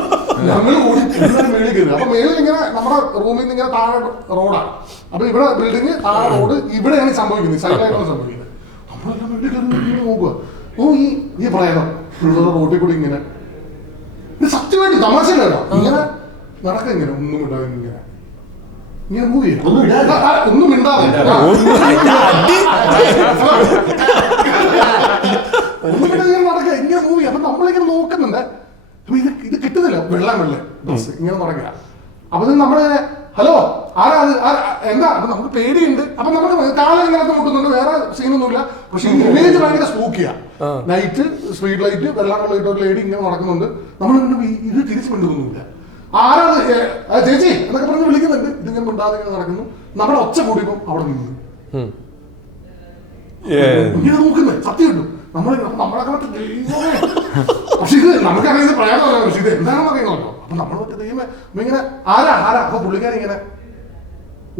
ഞങ്ങൾ ഓടി എല്ലാവരും മേളിൽ കയറി അപ്പൊ മേളിൽ ഇങ്ങനെ നമ്മുടെ റൂമിൽ നിന്ന് ഇങ്ങനെ താഴെ റോഡാണ് അപ്പൊ ഇവിടെ ബിൽഡിങ് താഴെ റോഡ് ഇവിടെയാണ് സംഭവിക്കുന്നത് സൈഡിലായിട്ടാണ് സംഭവിക്കുന്നത് നമ്മളെല്ലാം മേളിൽ കയറി നോക്കുക ഓ ഈ പ്രേതം റോഡിൽ കൂടി ഇങ്ങനെ ഇത് സത്യമായിട്ട് തമാശയില്ലല്ലോ ഇങ്ങനെ നടക്കുക ഇങ്ങനെ ഒന്നും ഇടാതെ ഇങ്ങനെ ഇങ്ങനെ മൂവ് ചെയ്യും ഒന്നും മിണ്ടാതെ നടക്കുക ഇങ്ങനെ മൂവി അപ്പൊ നമ്മളിങ്ങനെ നോക്കുന്നുണ്ട് അപ്പൊ ഇത് കിട്ടുന്നില്ല വെള്ളം ബസ് ഇങ്ങനെ നടക്കുക അപ്പൊ നമ്മള് ഹലോ ആരാ എന്താ അപ്പൊ നമുക്ക് പേടിയുണ്ട് അപ്പൊ നമുക്ക് കാലം ഇങ്ങനത്തെ മുട്ടുന്നുണ്ട് വേറെ സീനൊന്നുമില്ല പക്ഷെ ഈ ഇമേജ് ഭയങ്കര സ്പൂക്കിയാ നൈറ്റ് സ്ട്രീറ്റ് ലൈറ്റ് വെള്ളം കൊള്ളിട്ട് ഒരു ലേഡി ഇങ്ങനെ നടക്കുന്നുണ്ട് നമ്മൾ ഇത് തിരിച്ചു മിണ്ടുന്നില്ല ആരാണ് ചേച്ചി എന്നൊക്കെ പറഞ്ഞ് വിളിക്കുന്നുണ്ട് ഇതിങ്ങനെ മിണ്ടാതെ ഇങ്ങനെ നടക്കുന്നു നമ്മുടെ ഒച്ച കൂടിയപ്പോ അവിടെ നിന്ന് ഇങ്ങനെ നോക്കുന്നത് സത്യം കിട്ടും നമ്മളൊക്കെ പക്ഷെ ഇത് നമുക്കറിയുന്ന പ്രയാസമല്ല പക്ഷെ ഇത് എന്താണെന്ന് അറിയണമല്ലോ അപ്പൊ നമ്മൾ മറ്റേ ദൈവമേ ഇങ്ങനെ ആരാ അപ്പൊ പുള്ളിക്കാരി ഇങ്ങനെ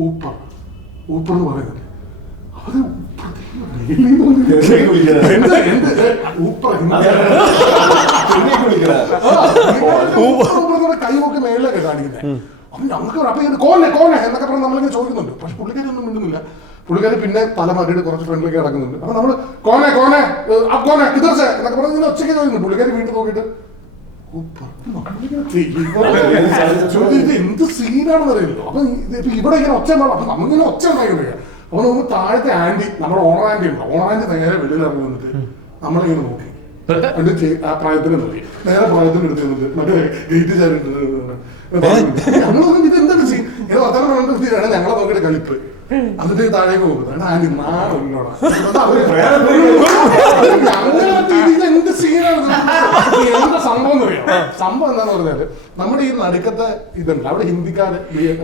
ഊപ്പർ എന്ന് പറയുന്നത് അത് കൈ നോക്കി മേളിലൊക്കെ കാണിക്കുന്നത് അപ്പൊ ഞങ്ങൾക്ക് അപ്പൊ കോനെ എന്നൊക്കെ പറഞ്ഞ് നമ്മളിങ്ങനെ ചോദിക്കുന്നുണ്ട് പക്ഷെ പുള്ളിക്കാരി ഒന്നും മിണ്ടുന്നില്ല പുള്ളിക്കാരി പിന്നെ തല മാറ്റിയിട്ട് കുറച്ച് ഫ്രണ്ടിലേക്ക് കിടക്കുന്നുണ്ട് അപ്പൊ നമ്മള് കോനെ കിതർച്ചേ എന്നൊക്കെ പറഞ്ഞ് ഇങ്ങനെ ഒച്ചയ്ക്ക് ചോദിക്കുന്നു പുള്ളിക്കാരി വീണ്ടും നോക്കിയിട്ട് എന്ത് സീനാണെന്ന് അറിയില്ലോ അപ്പൊ ഇവിടെ ഇങ്ങനെ ഒച്ച അപ്പൊ നമ്മളിങ്ങനെ ഒച്ച ഉണ്ടായിക്കൊണ്ടിരിക്കുക അപ്പൊ നമുക്ക് താഴത്തെ ആന്റി നമ്മുടെ ഓണർ ആന്റി ഉണ്ട് ഓണർ ആന്റി നേരെ വെളിയിൽ ഇറങ്ങി വന്നിട്ട് നമ്മളിങ്ങനെ നോക്കി ആ പ്രായത്തിന് നോക്കി നേരെ പ്രായത്തിന് എടുത്ത് നിന്നിട്ട് മറ്റേ ഗേറ്റ് ചാരിട്ട് ഞങ്ങൾ ഇത് എന്താണ് സീൻ ഇത് വർത്തമാനം കണ്ടിട്ടാണ് ഞങ്ങളെ നോക്കിയിട്ട് കളിപ്പ് അതിന്റെ താഴേക്ക് പോകുന്നത് ആന്റി നാളോടാ എന്ത് സീനാണ് എന്താ സംഭവം എന്നറിയാം സംഭവം എന്താന്ന് പറഞ്ഞാല് നമ്മുടെ ഈ നടുക്കത്തെ ഇതുണ്ട് അവിടെ ഹിന്ദിക്കാര്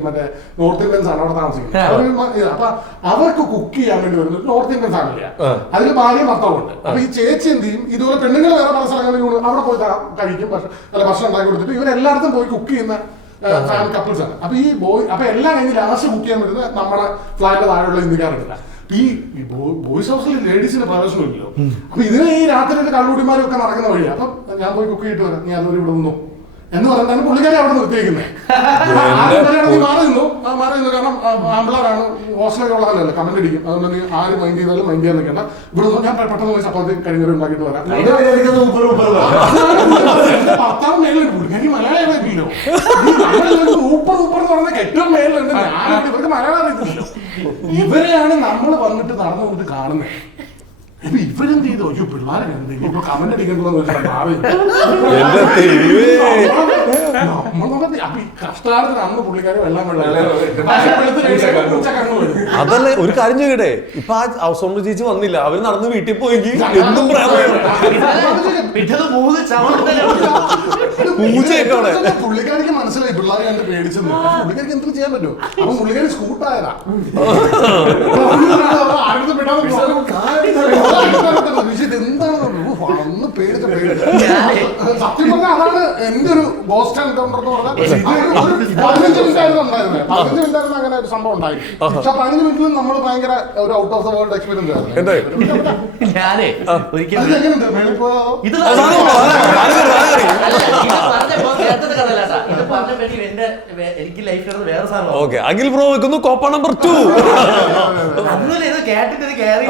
മറ്റേ നോർത്ത് ഇന്ത്യൻസ് ആണ് അവിടെ താമസിക്കുന്നത് അപ്പൊ അവർക്ക് കുക്ക് ചെയ്യാൻ വേണ്ടി വരുന്നത് നോർത്ത് ഇന്ത്യൻ ഫാമിലിയാണ് അതിൽ ഭാര്യ ഭർത്താവുണ്ട് അപ്പൊ ഈ ചേച്ചി എന്ത് ചെയ്യും ഇതുപോലെ പെണ്ണുങ്ങൾ വേറെ പല സ്ഥലങ്ങളിൽ അവിടെ പോയി കഴിക്കും ഭക്ഷണം ഉണ്ടാക്കി കൊടുത്തിട്ട് ഇവരെല്ലായിടത്തും പോയി കുക്ക് ചെയ്യുന്ന കപ്പിൾസ് ആണ് അപ്പൊ ഈ അപ്പൊ എല്ലാം കഴിഞ്ഞ് ലാസ്റ്റ് കുക്ക് ചെയ്യാൻ വരുന്നത് നമ്മുടെ ഫ്ലാറ്റിന്റെ താഴെയുള്ള ഇന്ത്യക്കാരുണ്ടല്ല ഈ ബോയ്സ് ഹൗസിൽ ലേഡീസിന്റെ പ്രവേശനമില്ലല്ലോ അപ്പൊ ഇതിന് ഈ രാത്രി കള്ളുകൂടിമാരും ഒക്കെ നടക്കുന്ന വഴി അപ്പൊ ഞാൻ പോയി കുക്ക് ചെയ്തിട്ട് വരാം നീ അതൊരു ഇവിടെ നിന്നു എന്ന് പറഞ്ഞാൽ പുള്ളിക്കാരെ അവിടെ നിർത്തിയേക്കുന്നത് മാറി നിന്നു കാരണം ആമ്പിളാരാണ് ഹോസ്റ്റലൊക്കെ ഉള്ളതല്ലോ കമന്റ് അടിക്കും അതുകൊണ്ട് ആര് മൈൻഡ് ചെയ്താലും മൈൻഡ് ചെയ്യാൻ നിൽക്കണ്ട ഇവിടെ ഞാൻ പെട്ടെന്ന് പോയി ചപ്പാത്തി കഴിഞ്ഞവരെ ഉണ്ടാക്കിയിട്ട് വരാം പത്താം മേലുണ്ട് പുള്ളിക്കാരി മലയാളിയാണല്ലോ ഊപ്പർ എന്ന് പറഞ്ഞ ഏറ്റവും മേലുണ്ട് ഞാനായിട്ട് ഇവർക്ക് മലയാളം അറിയത്തില്ലല്ലോ ഇവരെയാണ് നമ്മൾ വന്നിട്ട് നടന്നു കൊണ്ട് കാണുന്നത് ഇപ്പൊ ഇവരെന്ത് ചെയ്തോ അയ്യോ പിള്ളേരെ ഇപ്പൊ കമന്റ് അടിക്കണ്ടെന്ന് കഷ്ടകാലത്തിന് അന്ന് പുള്ളിക്കാരി വെള്ളം അതല്ല ഒരു കാര്യം ചോദിക്കട്ടെ ഇപ്പൊ ആ ഹൗസ് ഓണർ ചേച്ചി വന്നില്ല അവര് നടന്ന് വീട്ടിൽ പോയെങ്കിൽ എന്തും പുള്ളിക്കാരിക്ക് മനസ്സിലായി പിള്ളേരെ കണ്ട് പേടിച്ചെന്ന് പുള്ളിക്കാരിക്ക് എന്തും ചെയ്യാൻ പറ്റുമോ അപ്പൊ പുള്ളിക്കാരി സ്കൂട്ടായതാ എന്താണെന്ന് പേടിച്ച സത്യം പറഞ്ഞാൽ അതാണ് എന്റെ ഒരു ഗോസ്റ്റ് എൻകൗണ്ടർ എന്ന് പറഞ്ഞാൽ 15 മിനിറ്റായിരുന്നു ഉണ്ടായിരുന്നത് 15 മിനിറ്റായിരുന്നു അങ്ങനെ ഒരു സംഭവം ഉണ്ടായിരുന്നു പക്ഷെ 15 മിനിറ്റിൽ നമ്മൾ ഭയങ്കര ഒരു out of the world experience ആയിരുന്നു ഞാനേ എങ്ങനെയുണ്ട് മേളിൽ പോയോ ഇത് പറഞ്ഞപ്പോഴേക്കും എനിക്ക് ലൈഫിൽ വേറെ സാധനം. ഓക്കെ, അഖിൽ ബ്രോ വെക്കുന്നു കോപ്പ നമ്പർ 2. അന്നല്ലേ ഇത് കേട്ടിട്ട് ഇത് കയറി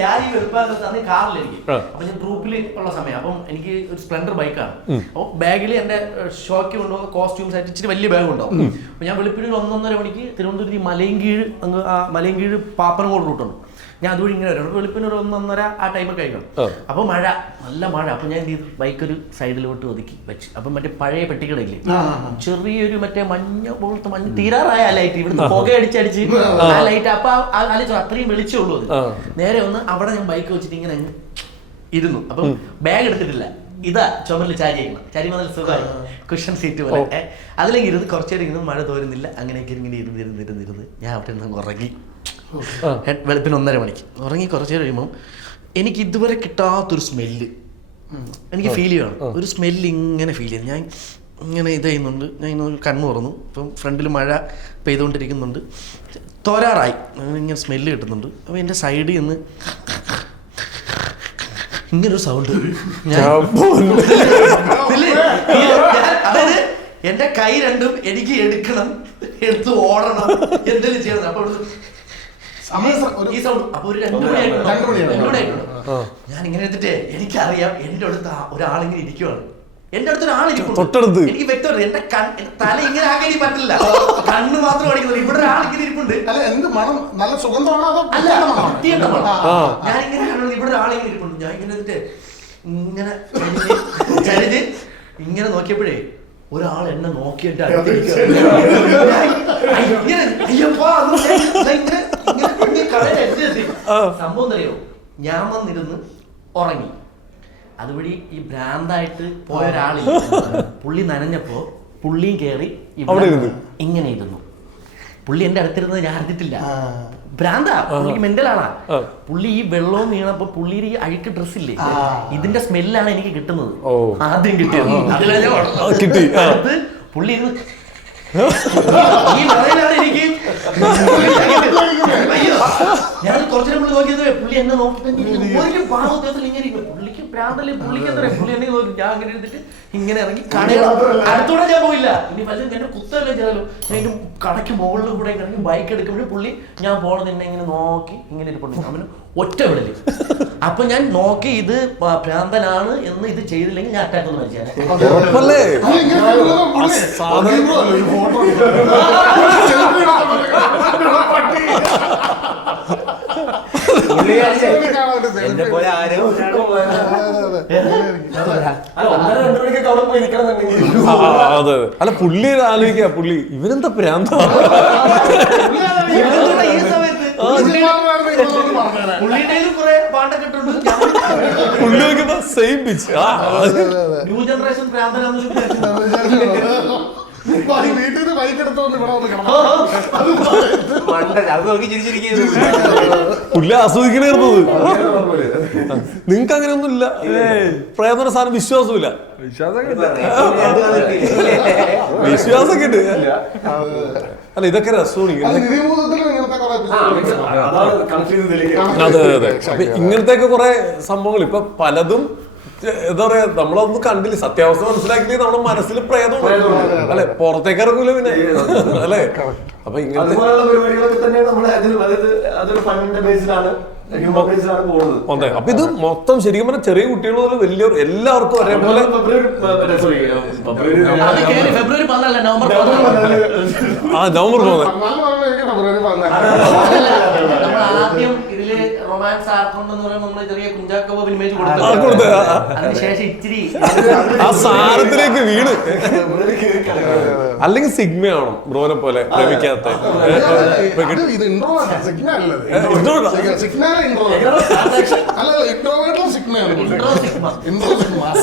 ഞാൻ ഈ വെറുപ്പാകത്ത് അന്ന് കാറിലിരിക്കും. അപ്പൊ ഞാൻ ഗ്രൂപ്പിൽ ഉള്ള സമയം. അപ്പം എനിക്ക് ഒരു സ്പ്ലെൻഡർ ബൈക്കാണ്. അപ്പൊ ബാഗിൽ എന്റെ ഷോക്ക് കൊണ്ടുപോകുന്ന കോസ്റ്റ്യൂംസ് ആയിട്ട് ഇച്ചിരി വലിയ ബാഗ് ഉണ്ടാവും. അപ്പൊ ഞാൻ വെളുപ്പിന് 1-1:30 മണിക്ക് തിരുവനന്തപുരത്ത് മലയൻകീഴ് പാപ്പനംകോട് റൂട്ടുണ്ട്. ഞാൻ അതുവഴി ഇങ്ങനെ വരും. വെളുപ്പിന് ഒരു 1-1:30 ആ ടൈമൊക്കെ കഴിക്കണം. അപ്പൊ മഴ, നല്ല മഴ. അപ്പൊ ഞാൻ ബൈക്ക് ഒരു സൈഡിലോട്ട് ഒതുക്കി വെച്ച്. അപ്പൊ മറ്റേ പഴയ പെട്ടിക്കടയില്ലേ, ചെറിയൊരു മറ്റേ മഞ്ഞ പോലത്തെ മഞ്ഞ തീരാറായ ലൈറ്റ്, ഇവിടുന്ന് പുക അടിച്ചടിച്ച് ആ ലൈറ്റ്. അപ്പൊ ആലോചിച്ചു അത്രയും വെളിച്ചമുള്ളൂ അത്. നേരെ ഒന്ന് അവിടെ ഞാൻ ബൈക്ക് വെച്ചിട്ട് ഇങ്ങനെ ഇരുന്നു. അപ്പം ബാഗ് എടുത്തിട്ടില്ല. ഇതാ ചുമരിൽ ചാരിയിരിക്കണം. ചാരി നല്ല സുഖമായി കുഷൻ സീറ്റ് പോലെ. അതിലേക്ക് ഇരുന്ന് കുറച്ചേരം ഇരുന്ന് മഴ തോരുന്നില്ല. അങ്ങനെയൊക്കെ ഇങ്ങനെ ഇരുന്ന് ഞാൻ അവിടെ നിന്ന് ഉറങ്ങി. വെളുപ്പിന് 1:30 മണിക്ക് ഉറങ്ങി. കുറച്ച് നേരം കഴിയുമ്പോൾ എനിക്ക് ഇതുവരെ കിട്ടാത്തൊരു സ്മെല്ല് എനിക്ക് ഫീൽ ചെയ്യണം. ഒരു സ്മെല്ല് ഇങ്ങനെ ഫീൽ ചെയ്തു. ഞാൻ ഇങ്ങനെ ഇത് ചെയ്യുന്നുണ്ട്. ഞാൻ ഇങ്ങനെ കണ്ണു തുറന്നു. ഇപ്പം ഫ്രണ്ടിൽ മഴ പെയ്തുകൊണ്ടിരിക്കുന്നുണ്ട്. തോരാറായി. ഇങ്ങനെ സ്മെല്ല് കിട്ടുന്നുണ്ട്. അപ്പോൾ എൻ്റെ സൈഡിൽ നിന്ന് ഇങ്ങനൊരു സൗണ്ട്. അതായത് എൻ്റെ കൈ രണ്ടും എനിക്ക് എടുത്ത് ഓടണം, എന്തെങ്കിലും ചെയ്യണം. അപ്പോൾ ഈ സൗണ്ട്. അപ്പൊ ഒരു 2 മണിയായിട്ടുണ്ട്. ഞാൻ ഇങ്ങനെ എടുത്തിട്ട് എനിക്കറിയാം എന്റെ അടുത്ത് ഒരാളിങ്ങനെ ഇരിക്കുവാണ്. എന്റെ അടുത്ത് ഒരാളിരിപ്പുണ്ട്. എനിക്ക് വ്യക്തമാണ്. എന്റെ തല ഇങ്ങനെ ആക്കാൻ പറ്റില്ല, കണ്ണ് മാത്രം അടിക്കുന്നുള്ളൂ. ഇവിടെ ഒരാളിങ്ങനെ ഇരിപ്പുണ്ട്. നല്ല സുഗന്ധമാണോ? അല്ല, ഞാനിങ്ങനെ ഇവിടെ ഒരാളിങ്ങനെ ഇരിപ്പുണ്ട്. ഞാൻ ഇങ്ങനെ എന്നിട്ട് ഇങ്ങനെ ചരിഞ്ഞ് ഇങ്ങനെ നോക്കിയപ്പോഴേ ഒരാൾ എന്നെ നോക്കിയിട്ട് സംഭവം അറിയോ, ഞാൻ വന്നിരുന്ന് ഉറങ്ങി. അതുവഴി ഈ ഭ്രാന്തായിട്ട് പോയ ഒരാളില്ല. പുള്ളി നനഞ്ഞപ്പോ പുള്ളിയും കയറി ഇങ്ങനെ ഇരുന്നു. പുള്ളി എന്റെ അടുത്തിരുന്നത് ഞാൻ അറിഞ്ഞിട്ടില്ല. ഭ്രാന്താ, പുള്ളി മെന്റലാണാ. പുള്ളി ഈ വെള്ളവും വീണപ്പോ പുള്ളിയുടെ ഈ അഴുക്ക് ഡ്രസ്സില്ലേ, ഇതിന്റെ സ്മെല്ലാണ് എനിക്ക് കിട്ടുന്നത്. ആദ്യം കിട്ടിയത് അത് പുള്ളി ഇരുന്ന് ഈ മഴയിലാണ് എനിക്ക്. ഞാൻ കുറച്ചു പുള്ളി നോക്കിയത് പുള്ളി എന്നെ നോക്കിയിട്ട് പാവത്തിൽ ഇങ്ങനെ പുള്ളിക്ക് ഭ്രാന്തല്ലേ, പുള്ളിക്ക് എന്താ പറയാ, പുള്ളി എന്നെ നോക്കി. ഞാൻ അങ്ങനെ എടുത്തിട്ട് ഇങ്ങനെ ഇറങ്ങി കടയിൽ അടുത്തോടെ ഞാൻ പോയില്ല. ഇനി പലരും എന്നെ കുത്തല്ലേ ചെയ്താലോ. ഞാൻ അതിന്റെ കടയ്ക്ക് മുകളിൽ കൂടെ ഇറങ്ങി ബൈക്ക് എടുക്കുമ്പോഴും പുള്ളി ഞാൻ പോണത് എന്നെ ഇങ്ങനെ നോക്കി ഇങ്ങനെ ഇരിപ്പുണ്ട്. അവന് ഒറ്റ വിടല്. അപ്പൊ ഞാൻ നോക്കി ഇത് ഭ്രാന്തനാണ് എന്ന്, ഇത് ചെയ്തില്ലെങ്കിൽ ഞാൻ അറ്റാക്ക് ഒന്ന് മരിച്ചാൽ. അല്ല, പുള്ളി ആലോചിക്ക, പുള്ളി ഇവനെന്താ ഭ്രാന്ത. പുള്ളി നോക്കിയപ്പോ സെയിം പിച്ച്. ന്യൂ ജനറേഷൻ വീട്ടിൽ ബൈക്ക് എടുത്തോണ്ട് ഇവിടെ പുള്ളി ആസ്വദിക്കണേർന്നത്. നിങ്ങക്ക് അങ്ങനെയൊന്നും ഇല്ല? പ്രേതന സാധനം വിശ്വാസമില്ല? വിശ്വാസമൊക്കെ ഉണ്ട്. അല്ല, ഇതൊക്കെ രസമാണ്. അതെ അതെ. അപ്പൊ ഇങ്ങനത്തെയൊക്കെ കുറെ സംഭവങ്ങൾ ഇപ്പൊ പലതും എന്താ പറയാ, നമ്മളൊന്നും കണ്ടില്ല, സത്യാവസ്ഥ മനസ്സിലാക്കിയില്ലേ നമ്മുടെ മനസ്സിൽ പ്രേതം അല്ലെ, പുറത്തേക്ക് ഇറങ്ങൂല പിന്നെ അല്ലെ. അപ്പൊ ഇങ്ങനത്തെ പരിപാടികളൊക്കെ തന്നെ നമ്മളെ അതൊരു ഫണ്ടിന്റെ ബേസിലാണ്, ഹ്യൂമൻ ബേസിലാണ് പോകുന്നത്. അപ്പൊ ഇത് മൊത്തം ശരിക്കും പറഞ്ഞാൽ ചെറിയ കുട്ടികൾ മുതൽ വലിയ എല്ലാവർക്കും ഒരേപോലെ. ഫെബ്രുവരി 14 നവംബർ 14 ആദ്യം ഇതില് റൊമാൻസ് ആർക്കുണ്ടെന്ന് പറയുമ്പോൾ നമ്മള് ചെറിയ കുഞ്ചാക്കോ ഇമേജ് കൊടുത്തു. അതിനുശേഷം ഇച്ചിരി ആ സാധനത്തിലേക്ക് വീണ്. അല്ലെങ്കിൽ സിഗ്മയാണോ ബ്രോനെ പോലെ പ്രേമിക്കാത്ത?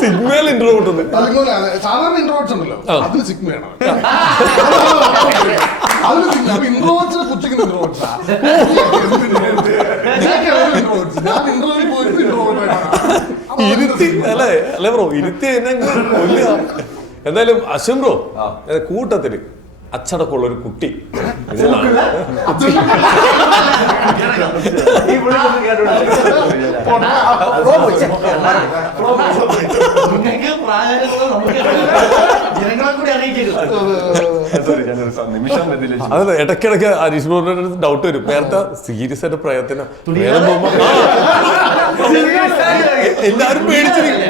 സിഗ്മയിൽ ഇൻട്രോവേർട്ട് ഉണ്ട്. സാധാരണ ഇൻട്രോവേർട്സ് ഉണ്ടല്ലോ, അതിന് സിഗ്മയാണ്. ഇൻട്രോവേർട്സിനെ പുച്ഛിക്കുന്ന ഇൻട്രോവേർട്സാ. ഇരുത്തി അല്ലേ അല്ലേ ബ്രോ, ഇരുത്തി എന്നെ കൊല്ലുക. എന്തായാലും അശ്വിൻ ബ്രോ, കൂട്ടത്തില് അച്ചടക്കമുള്ള ഒരു കുട്ടി പ്രാധാന്യമുള്ളത് നമുക്ക് ജനങ്ങളെ കൂടി അറിയിക്കരുത്. അതല്ല, ഇടയ്ക്കിടയ്ക്ക് അനീഷ് ബ്രോയുടെ ഡൗട്ട് വരും. നേരത്തെ സീരിയസ് ആയിട്ട് പ്രയത്നം എല്ലാരും പേടിച്ചിരിക്കും.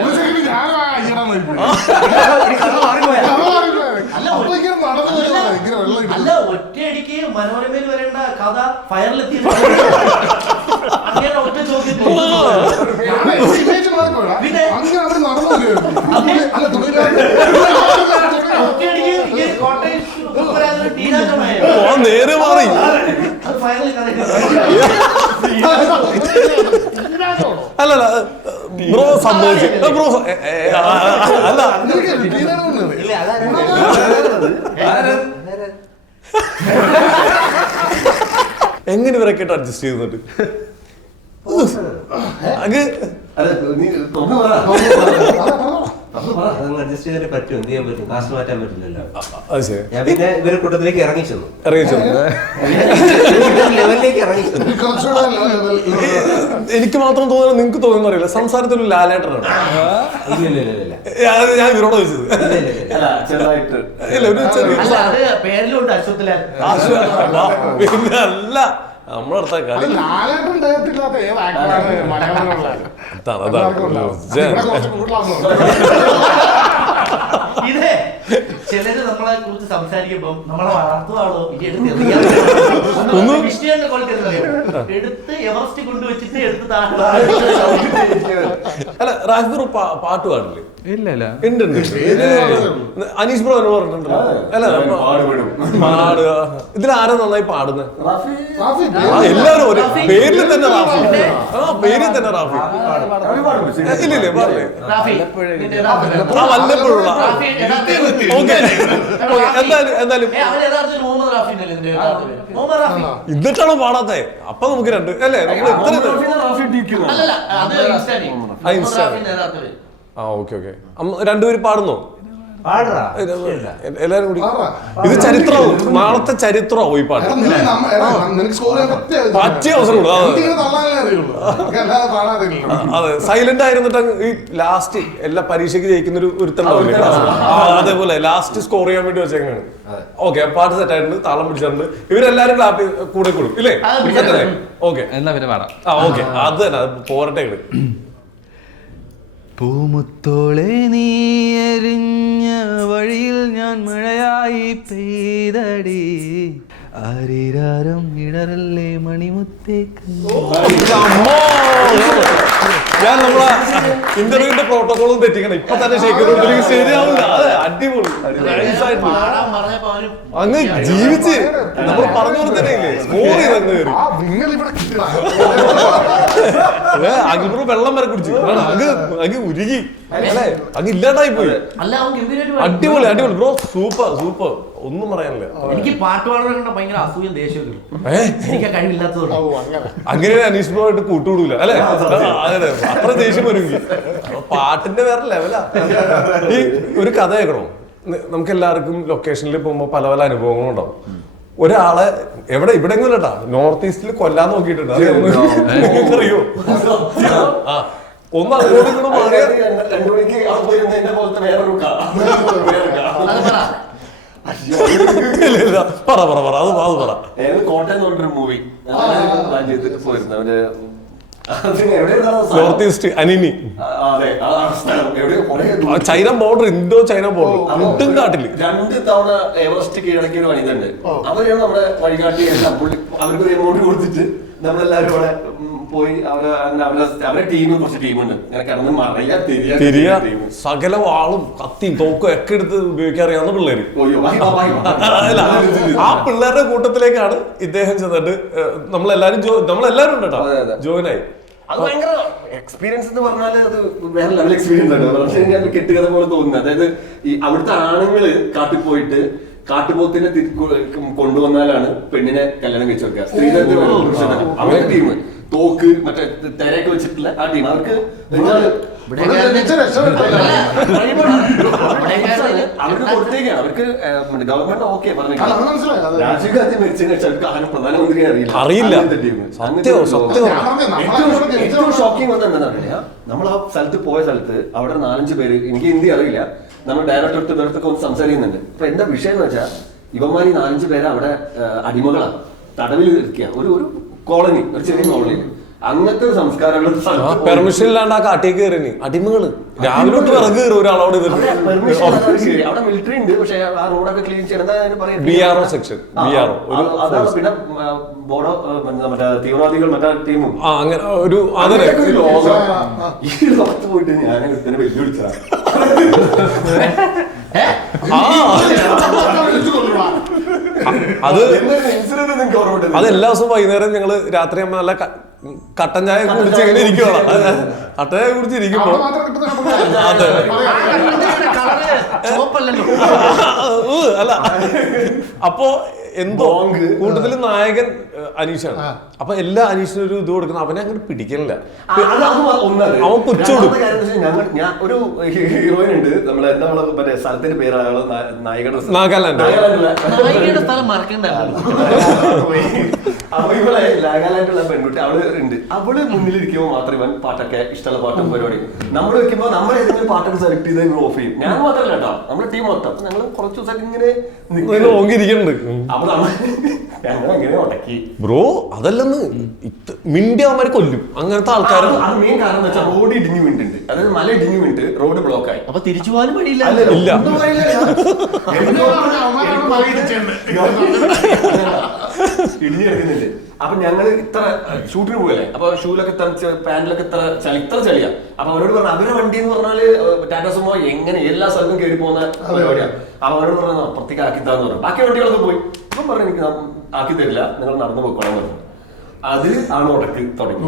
അല്ല, ഒറ്റയടിക്ക് മനോരമയിൽ വരേണ്ട കഥ ഫയറിലെത്തി അങ്ങനെ ഒറ്റ ചോദ്യം നേരെ മാറി. അല്ലല്ല ബ്രോ സംഭവിച്ചു. ബ്രോ അല്ല എങ്ങനെ ഇവരൊക്കെ അഡ്ജസ്റ്റ് ചെയ്യുന്നുണ്ട്? അങ്ങ് അഡ്ജസ്റ്റ് ചെയ്യാൻ പറ്റും, എന്ത് ചെയ്യാൻ പറ്റും, കാസ്റ്റ് മാറ്റാൻ പറ്റില്ലല്ലോ. അത് ശരി. ഞാൻ പിന്നെ ഇവരെ കൂട്ടത്തിലേക്ക് ഇറങ്ങി ചെന്നു, ലെവലിലേക്ക് ഇറങ്ങി ചെന്നു. എനിക്ക് മാത്രം തോന്നുന്നു, നിങ്ങൾക്ക് തോന്നുന്നു അറിയില്ല, സംസാരത്തിൽ ഒരു ലാലേട്ടനാണ്. ഞാൻ ഇവരോട് ചോദിച്ചത്. ഇല്ല, ഒരു ചെറിയ പേരിലുണ്ട് അശ്വത്തിലാൽ. പിന്നെ അല്ല, നമ്മളടുത്ത കളി ഇതേ ചിലര് നമ്മളെ കുറിച്ച് സംസാരിക്കുമ്പോ നമ്മളെ വളർത്തുവാണോ എടുത്ത് എവറസ്റ്റ് കൊണ്ടുവച്ചിട്ട് എടുത്ത് അല്ല, രാജ്പൂർ പാട്ട് പാടില്ലേ? ഇല്ല ഇല്ല. ഉണ്ട്. അനീഷ് ബ്രോ എന്ന് പറഞ്ഞിട്ടുണ്ടല്ലോ. അല്ല, പാടുക. ഇതിലാരാ നന്നായി പാടുന്നത്? എല്ലാവരും ഒരു പേരിൽ തന്നെ റാഫി. പേരിൽ തന്നെ റാഫി. ഇല്ലില്ലേ, പാടില്ലേ? വല്ലപ്പോഴുള്ള. എന്തായാലും എന്നിട്ടാണോ പാടാത്തെ? അപ്പൊ നമുക്ക് രണ്ട് അല്ലേ, നമ്മൾ ഓക്കെ. രണ്ടുപേരും പാടുന്നോ? എല്ലാരും കൂടി. ഇത് ചരിത്രവും നാളത്തെ ചരിത്രമാവും ഈ പാട്ട്. പറ്റിയ അവസരം. അതെ, സൈലന്റ് ആയിരുന്നിട്ട് ഈ ലാസ്റ്റ് എല്ലാ പരീക്ഷയ്ക്ക് ജയിക്കുന്ന ഒരുത്തുണ്ടാവില്ലേ, അതേപോലെ ലാസ്റ്റ് സ്കോർ ചെയ്യാൻ വേണ്ടി വെച്ചേക്കാണ്. ഓക്കെ, പാട്ട് സെറ്റ് ആയിട്ടുണ്ട്, താളം പിടിച്ചിട്ടുണ്ട്. ഇവരെല്ലാരും ക്ലാപ്പ് കൂടെ കൊടുക്കും ഇല്ലേ? ഓക്കെ, എന്നാ പിന്നെ പാടാം. ഓക്കെ, അത് തന്നെ പോരട്ടെ. പൂമുത്തോളെ നീ എറിഞ്ഞ വഴിയിൽ ഞാൻ മഴയായി പെയ്തടി, ആരിരാരം ഇടറല്ലേ മണിമുത്തേക്ക്. ഞാൻ നമ്മളെ ഇന്റർവ്യൂവിന്റെ പ്രോട്ടോകോളും തെറ്റിക്കണം. ഇപ്പൊ തന്നെ ശരിയാവില്ല. അതെ, അടിപൊളി. അങ്ങ് ജീവിച്ച് നമ്മൾ പറഞ്ഞ പോലെ തന്നെ ഇല്ലേ, സ്കോർ ചെയ്തങ്ങ് കയറി. അങ്ങിപ്പോ വെള്ളം വരെ കുടിച്ചു. അങ്ങ് ഉരുകി അല്ലേ, അങ്ങ് ഇല്ലാണ്ടായി പോയി. അടിപൊളി ബ്രോ, സൂപ്പർ. ഒന്നും പറയാനില്ല. എനിക്ക് പാട്ട് പാടാൻ ഭയങ്കര അസൂയം ദേഷ്യം. എനിക്ക് കഴിവില്ലാത്തതുകൊണ്ട് അങ്ങനെ അനീഷ് ബ്രോ ആയിട്ട് കൂട്ടുകൂടൂല അല്ലെ? അതെ, അത്ര ദേഷ്യം വരും. പാട്ടിന്റെ വേറെ ലെവലാ. ഈ ഒരു കഥ കേൾക്കണോ? നമുക്ക് എല്ലാവർക്കും ലൊക്കേഷനിൽ പോകുമ്പോ പല പല അനുഭവങ്ങളും ഉണ്ടാവും. ഒരാളെ ഇവിടെ കേട്ടാ നോർത്ത് ഈസ്റ്റിൽ കൊല്ലാൻ നോക്കിയിട്ടുണ്ട്. അറിയോ? ഒന്ന് അങ്ങോട്ടും ഇങ്ങോട്ടും മാറിയ പറ അത് പറ. കോട്ടയം പറഞ്ഞൊരു മൂവി പോയിരുന്നു. North east Anini, China border, Indo China border, മുട്ടും കാട്ടില് 2 തവണ എവറസ്റ്റ് കീഴടക്കിയ ഒരു വനിതണ്ട്. അവരെയാണ് നമ്മുടെ വഴികാട്ടി. അവർക്ക് എമൗണ്ട് കൊടുത്തിട്ട് നമ്മളെല്ലാവരും അവിടെ പോയി അവരെ ടീം, കുറച്ച് ടീമുണ്ട്, അങ്ങനെ കിടന്ന് തിരിയ സകല വാളും കത്തിയും തോക്കും ഒക്കെ എടുത്ത് ഉപയോഗിക്കാൻ അറിയാവുന്ന പിള്ളേര്. ആ പിള്ളേരുടെ കൂട്ടത്തിലേക്കാണ് ഇദ്ദേഹം ചെന്നിട്ട് നമ്മളെല്ലാരും ഉണ്ട് കേട്ടോ, ജോയിൻ ആയി. അത് ഭയങ്കര എക്സ്പീരിയൻസ് എന്ന് പറഞ്ഞാല് അത് വേറെ ലെവൽ എക്സ്പീരിയൻസ് ആണ്. പക്ഷേ ഞാൻ കെട്ടുകഥ പോലെ തോന്നുന്നത്. അതായത് ഈ അവിടുത്തെ ആണുങ്ങള് കാട്ടിൽ പോയിട്ട് കാട്ടുപോത്തിനെ കൊണ്ടുവന്നാലാണ് പെണ്ണിനെ കല്യാണം കഴിച്ചു വെക്കുക. സ്ത്രീധനത്തിന് അവരുടെ ടീം തോക്ക് മറ്റേ തിരയൊക്കെ വെച്ചിട്ടുള്ള ആ ടീം അവർക്ക് അവർക്ക് കൊടുത്തേക്കാണ്. അവർക്ക് ഗവൺമെന്റ് ഓക്കെ പറഞ്ഞു. രാജീവ് ഗാന്ധി മരിച്ചതിന് ശേഷം അവർക്ക് അങ്ങനെ പ്രധാനമന്ത്രി അറിയില്ല. ഏറ്റവും ഷോക്കിംഗ് വന്നത് എന്താണെന്ന് അറിയില്ല, നമ്മൾ ആ സ്ഥലത്ത് പോയ സ്ഥലത്ത് അവിടെ 4-5 പേര്, എനിക്ക് ഹിന്ദി അറിയില്ല, നമ്മൾ ഡയറക്ടർ അടുത്തൊക്കെ ഒന്ന് സംസാരിക്കുന്നുണ്ട്. അപ്പൊ എന്താ വിഷയം എന്ന് വെച്ചാൽ ഇവന്മാരി 4-5 പേര് അവിടെ അടിമകളാണ്, തടവിൽ ഇരിക്കുക. ഒരു കോളനി, ഒരു ചെറിയ കോളനി. അങ്ങനത്തെ ഒരു സംസ്കാരമുള്ള പെർമിഷൻ ഇല്ലാണ്ട് ആ കാട്ടിലേക്ക് കയറി അടിമകള് രാവിലെ തൊട്ട് വിറക് കയറി ഒരാളോട് അവിടെ മിലിറ്ററി ഉണ്ട്. പക്ഷെ ആ റോഡൊക്കെ ക്ലീൻ ചെയ്യണം. BRO സെക്ഷൻ, അതാണ്. പിന്നെ ബോർഡോ മറ്റേ തീവ്രവാദികൾ മറ്റേ ടീമും അങ്ങനെ ഒരു ഈ ലോകത്ത് പോയിട്ട് ഞാൻ ഇതിനെ വെല്ലുവിളിച്ചതാ. അത് എല്ലാ ദിവസവും വൈകുന്നേരം ഞങ്ങള് രാത്രി ആകുമ്പോ നല്ല കട്ടൻ ചായ കുടിച്ച് എങ്ങനെ ഇരിക്കുവാണ്. കട്ടൻ ചായ കുടിച്ചിരിക്കുമ്പോ അല്ല അപ്പോ എന്തോ കൂട്ടത്തില് നായകൻ അനീഷാണ്. അപ്പൊ എല്ലാ അനീഷിനും ഒരു ഇത് കൊടുക്കണം. അവനെ അങ്ങോട്ട് പിടിക്കണില്ല, അവൻ കൊച്ചുകൊടുക്കും. ഒരു ഹീറോയിൻ ഉണ്ട് നമ്മളെ മറ്റേ സ്ഥലത്തിന്റെ പേരാണ് നാഗാലാൻഡ്. സ്ഥലം മറക്കണ്ടല്ലോ. നാഗാലാൻഡുള്ള പെൺകുട്ടി അവള് ഉണ്ട്. അവള് മുന്നിലിരിക്കുമ്പോൾ മാത്രമേ ഇവൻ പാട്ടൊക്കെ ഇഷ്ടമുള്ള പാട്ടും പരിപാടി. നമ്മൾ വെക്കുമ്പോ നമ്മൾ ഏതെങ്കിലും പാട്ടൊക്കെ സെലക്ട് ചെയ്ത് ഇവർ ഓഫ് ചെയ്യും. ഞാൻ മാത്രമല്ല കേട്ടോ, നമ്മുടെ ടീം മൊത്തം. അപ്പൊ ഞങ്ങൾ കുറച്ച് ദിവസം ഇങ്ങനെ നോക്കിയിരിക്കുന്നുണ്ട്. അപ്പൊ ഞങ്ങൾ എങ്ങനെ ഉടക്കി ബ്രോ. അതല്ലെന്ന് മിണ്ടി അവന്മാരെ കൊല്ലും അങ്ങനത്തെ ആൾക്കാർ. അത് മെയിൻ കാരണം എന്ന് വെച്ചാൽ റോഡ് ഇടിഞ്ഞു വീണിട്ടുണ്ട്. അതായത് മല ഇടിഞ്ഞു വീണിട്ട് റോഡ് ബ്ലോക്ക് ആയി. അപ്പൊ തിരിച്ചു പോകാനും വഴിയില്ല. ഇടിഞ്ഞു കിടക്കുന്നില്ല. അപ്പൊ ഞങ്ങള് ഇത്ര ഷൂട്ടിന് പോയല്ലേ, അപ്പൊ ഷൂലൊക്കെ പാന്റിലൊക്കെ ഇത്ര ചളിയാ. അപ്പൊ അവരോട് പറഞ്ഞു അവരുടെ വണ്ടി എന്ന് പറഞ്ഞാല് ടാറ്റാ സുമോ എങ്ങനെ എല്ലാ സ്ഥലത്തും കയറി പോകുന്ന പരിപാടിയാണ്. അപ്പൊ അവരോട് പറഞ്ഞു അപ്പുറത്തേക്ക് ആക്കിത്താന്ന് പറഞ്ഞു. ബാക്കി വണ്ടികളൊക്കെ പോയി. ഇപ്പം പറഞ്ഞു എനിക്ക് ആക്കി തരില്ല, നിങ്ങൾ നടന്നു പോയിക്കോളാൻ പറഞ്ഞു. അത് ആണ് ഉടക്ക് തുടങ്ങി.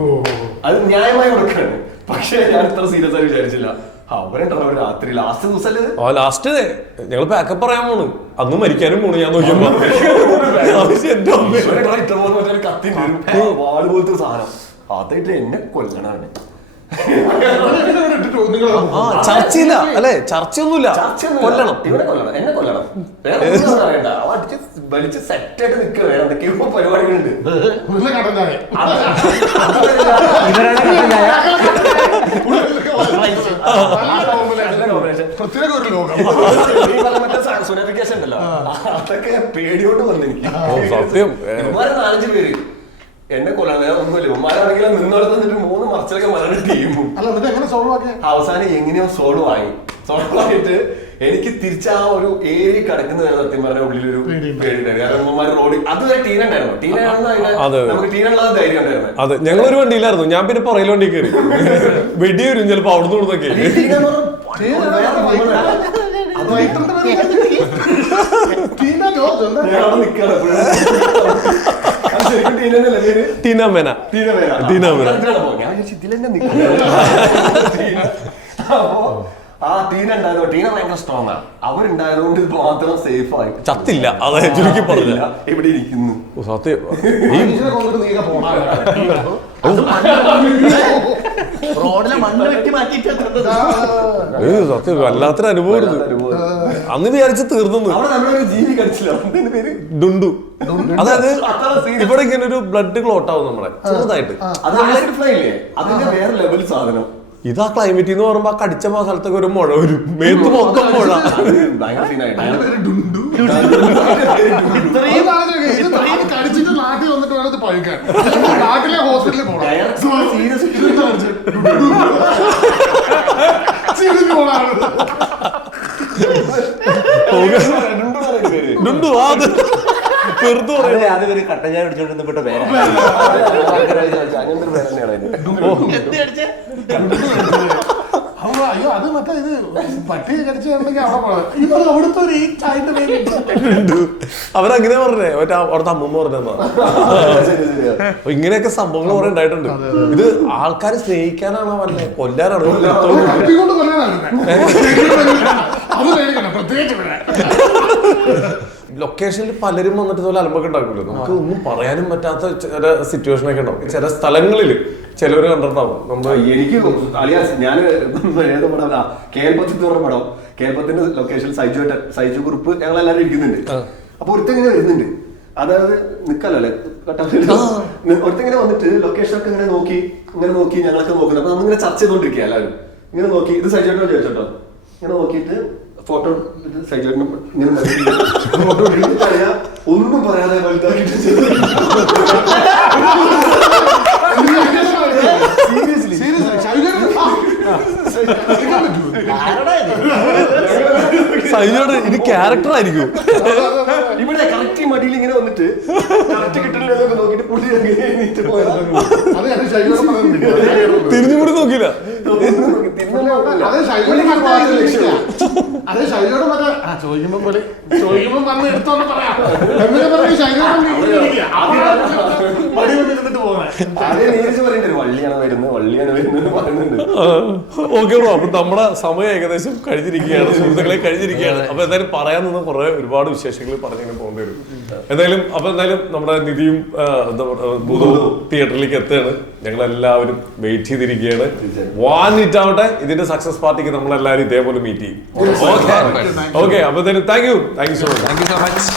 അത് ന്യായമായ ഉടക്കാണ്. പക്ഷെ ഞാൻ ഇത്ര സീരിയസ് ആയി വിചാരിച്ചില്ല. അവരുണ്ടല്ലോ രാത്രി ലാസ്റ്റ് ദിവസം ലാസ്റ്റ് ഞങ്ങൾ ബാക്കപ്പ് പറയാൻ പോണു. അന്ന് മരിക്കാനും പോണു. ഞാൻ നോക്കിയപ്പോ കത്തി വാള് പോലത്തെ ഒരു സാധനം അതായിട്ട് എന്നെ കൊല്ലണാണ്. ചർച്ചയില്ല അല്ലെ, ചർച്ചയൊന്നുമില്ല. കൊല്ലണം, ഇവരെ കൊല്ലണം, എന്നെ കൊല്ലണം. വേറെ ഒന്നും അറിയണ്ട. അവ അടിച്ച് വലിച്ച് സെറ്റായിട്ട് നിൽക്കുക. വേറെ എന്തൊക്കെയോ പരിപാടികളുണ്ട്. സോണിഫിക്കേഷൻ ഉണ്ടല്ലോ, അതൊക്കെ പേടിയോട്ട് വന്നു എനിക്ക്. സത്യം 4-5 പേര് എന്നെ കൊല്ലണം. വേറെ ഒന്നുമില്ല. ഉമ്മാരാണെങ്കിലും നിന്നോടത്ത് 3 മറച്ചിലൊക്കെ മലയാളം ടീമും. അവസാനം എങ്ങനെയോ സോൾവ് ആയിട്ട് എനിക്ക് തിരിച്ച് ആ ഒരു ഏരിയ കിടക്കുന്ന സത്യം പറഞ്ഞ ഉള്ളിലൊരു പേടിയുണ്ടായിരുന്നു. കാരണം ഉമ്മമാര് റോഡ് അതുവരെ ടീന ഉണ്ടായിരുന്നു. നമുക്ക് ടീനുള്ളത് ധൈര്യം ഉണ്ടായിരുന്നു. അതെ, ഞങ്ങളൊരു വണ്ടിയിലായിരുന്നു. ഞാൻ പിന്നെ പുറകിൽ വണ്ടി കയറി വെടി വരും ചിലപ്പോ അവിടുന്ന് കൊടുത്തൊക്കെ. ആ ടീന ഉണ്ടായതോ, ടീന ഭയങ്കര സ്ട്രോങ് ആണ്. അവരുണ്ടായതുകൊണ്ട് ഇത് മാത്രം സേഫ് ആയി ചത്തില്ല. അതെ, ചുരുക്കി പറഞ്ഞില്ല. ഇവിടെ ഇരിക്കുന്നു. സത്യം റോഡിലെ മണ്ണ് വെട്ടി മാറ്റിട്ട് സത്യം വല്ലാത്തൊരു അനുഭവം. അന്ന് വിചാരിച്ച് തീർന്നു. ജീവി കടിച്ചില്ല. ഡുണ്ടു. അതായത് ഇവിടെ ഇങ്ങനെ ഒരു ബ്ലഡ് ക്ലോട്ട് ആവും നമ്മുടെ ചെറുതായിട്ട്. അതിന്റെ വേറെ ലെവൽ സാധനം. ഇതാ ക്ലൈമറ്റ് എന്ന് പറയുമ്പോ ആ കടിച്ച സ്ഥലത്തൊക്കെ ഒരു മുഴ വരും. മേത്ത് മൊത്തം മുഴ. കടിച്ചിട്ട് നാട്ടിൽ വന്നിട്ട് വേണം ഇത് പഴുക്കാൻ. നാട്ടിലെ ഹോസ്പിറ്റലിൽ പോകണം. ഡുണ്ടു അത് വെറുതെ അതൊരു കട്ടൻ ചായ പിടിച്ചോണ്ടിരുന്നപ്പെട്ട പേര്. അയ്യോ അത് മറ്റേ ഇത് പട്ടി കടിച്ചിട്ടുണ്ടെങ്കിൽ അവിടെ പോകാം. ഇവർ അവിടുത്തെ ഒരു ചായന്റെ പേരുണ്ട്. അവരങ്ങനെ പറഞ്ഞേ. മറ്റേ അവിടുത്തെ അമ്മൂമ്മ പറഞ്ഞ ഇങ്ങനെയൊക്കെ സംഭവങ്ങൾ കുറെ ഉണ്ടായിട്ടുണ്ട്. ഇത് ആൾക്കാരെ സ്നേഹിക്കാനാണോ വല്ലേ കൊല്ലാനാണോ? കൊണ്ട് കൊല്ലാനാണ്. അത് പേടിക്കണം പ്രത്യേകിച്ച്. ലൊക്കേഷനിൽ പലരും വന്നിട്ട് ഇതുപോലെ അലമ്പൊക്കെ ഉണ്ടാക്കില്ല, നമുക്ക് ഒന്നും പറയാനും പറ്റാത്ത ചില സിറ്റുവേഷൻ ഒക്കെ ഉണ്ടാവും. ചില സ്ഥലങ്ങളിൽ ചിലവര് കണ്ടിട്ടുണ്ടാവും. നമ്മള് എനിക്ക് അലിയാസ് ഞാൻ ഏത് പടം കേരളത്തിൽ പറഞ്ഞ പടം, കേരളത്തിന്റെ ലൊക്കേഷൻ സൈജു കുറിപ്പ് ഞങ്ങളെല്ലാരും ഇരിക്കുന്നുണ്ട്. അപ്പൊ ഒരുത്തിങ്ങനെ വരുന്നുണ്ട്, അതായത് നിക്കല്ലേ ഒരുത്തിങ്ങനെ വന്നിട്ട് ലൊക്കേഷൻ ഒക്കെ ഇങ്ങനെ നോക്കി ഞങ്ങളൊക്കെ നോക്കുന്നത്. അപ്പൊ നമ്മളിങ്ങനെ ചർച്ച ചെയ്തോണ്ടിരിക്കുക എല്ലാവരും ഇങ്ങനെ നോക്കി. ഇത് സൈജുട്ടോ ചോദിച്ചോട്ടോ, ഇങ്ങനെ നോക്കിയിട്ട് ഫോട്ടോ സൈജുട്ടിന് ഇങ്ങനെ ഫോട്ടോ പറയാ, ഒന്നും പറയാതെ സൈജോട് ഇത് ക്യാരക്ടർ ആയിരിക്കും. ഇവിടെ കറക്റ്റ് മടിയിൽ ഇങ്ങനെ വന്നിട്ട് കറക്റ്റ് കിട്ടില്ല നോക്കിട്ട് പുള്ളി തിരിഞ്ഞുകൂടി നോക്കില്ല. അതെ ശൈലോട് മറ്റേ ചോദിക്കുമ്പോ വന്ന് എടുത്തോന്ന് പറയാം. ഓക്കെ ബ്രോ, അപ്പൊ നമ്മുടെ സമയം ഏകദേശം കഴിഞ്ഞിരിക്കുകയാണ്, സുഹൃത്തുക്കളെ കഴിഞ്ഞിരിക്കുകയാണ്. അപ്പൊ എന്തായാലും പറയാൻ നിന്ന് ഒരുപാട് വിശേഷങ്ങൾ പറഞ്ഞിങ്ങനെ പോകേണ്ടി വരും. എന്തായാലും നമ്മുടെ നിധിയും ഭൂതവും തിയേറ്ററിലേക്ക് എത്തുകയാണ്. ഞങ്ങളെല്ലാവരും വെയിറ്റ് ചെയ്തിരിക്കുകയാണ്. വാനിട്ടാവട്ടെ, ഇതിന്റെ സക്സസ് പാർട്ടിക്ക് നമ്മളെല്ലാവരും ഇതേപോലെ മീറ്റ് ചെയ്യും. ഓക്കെ, അപ്പൊ എന്തായാലും താങ്ക് യു സോ മച്ച്.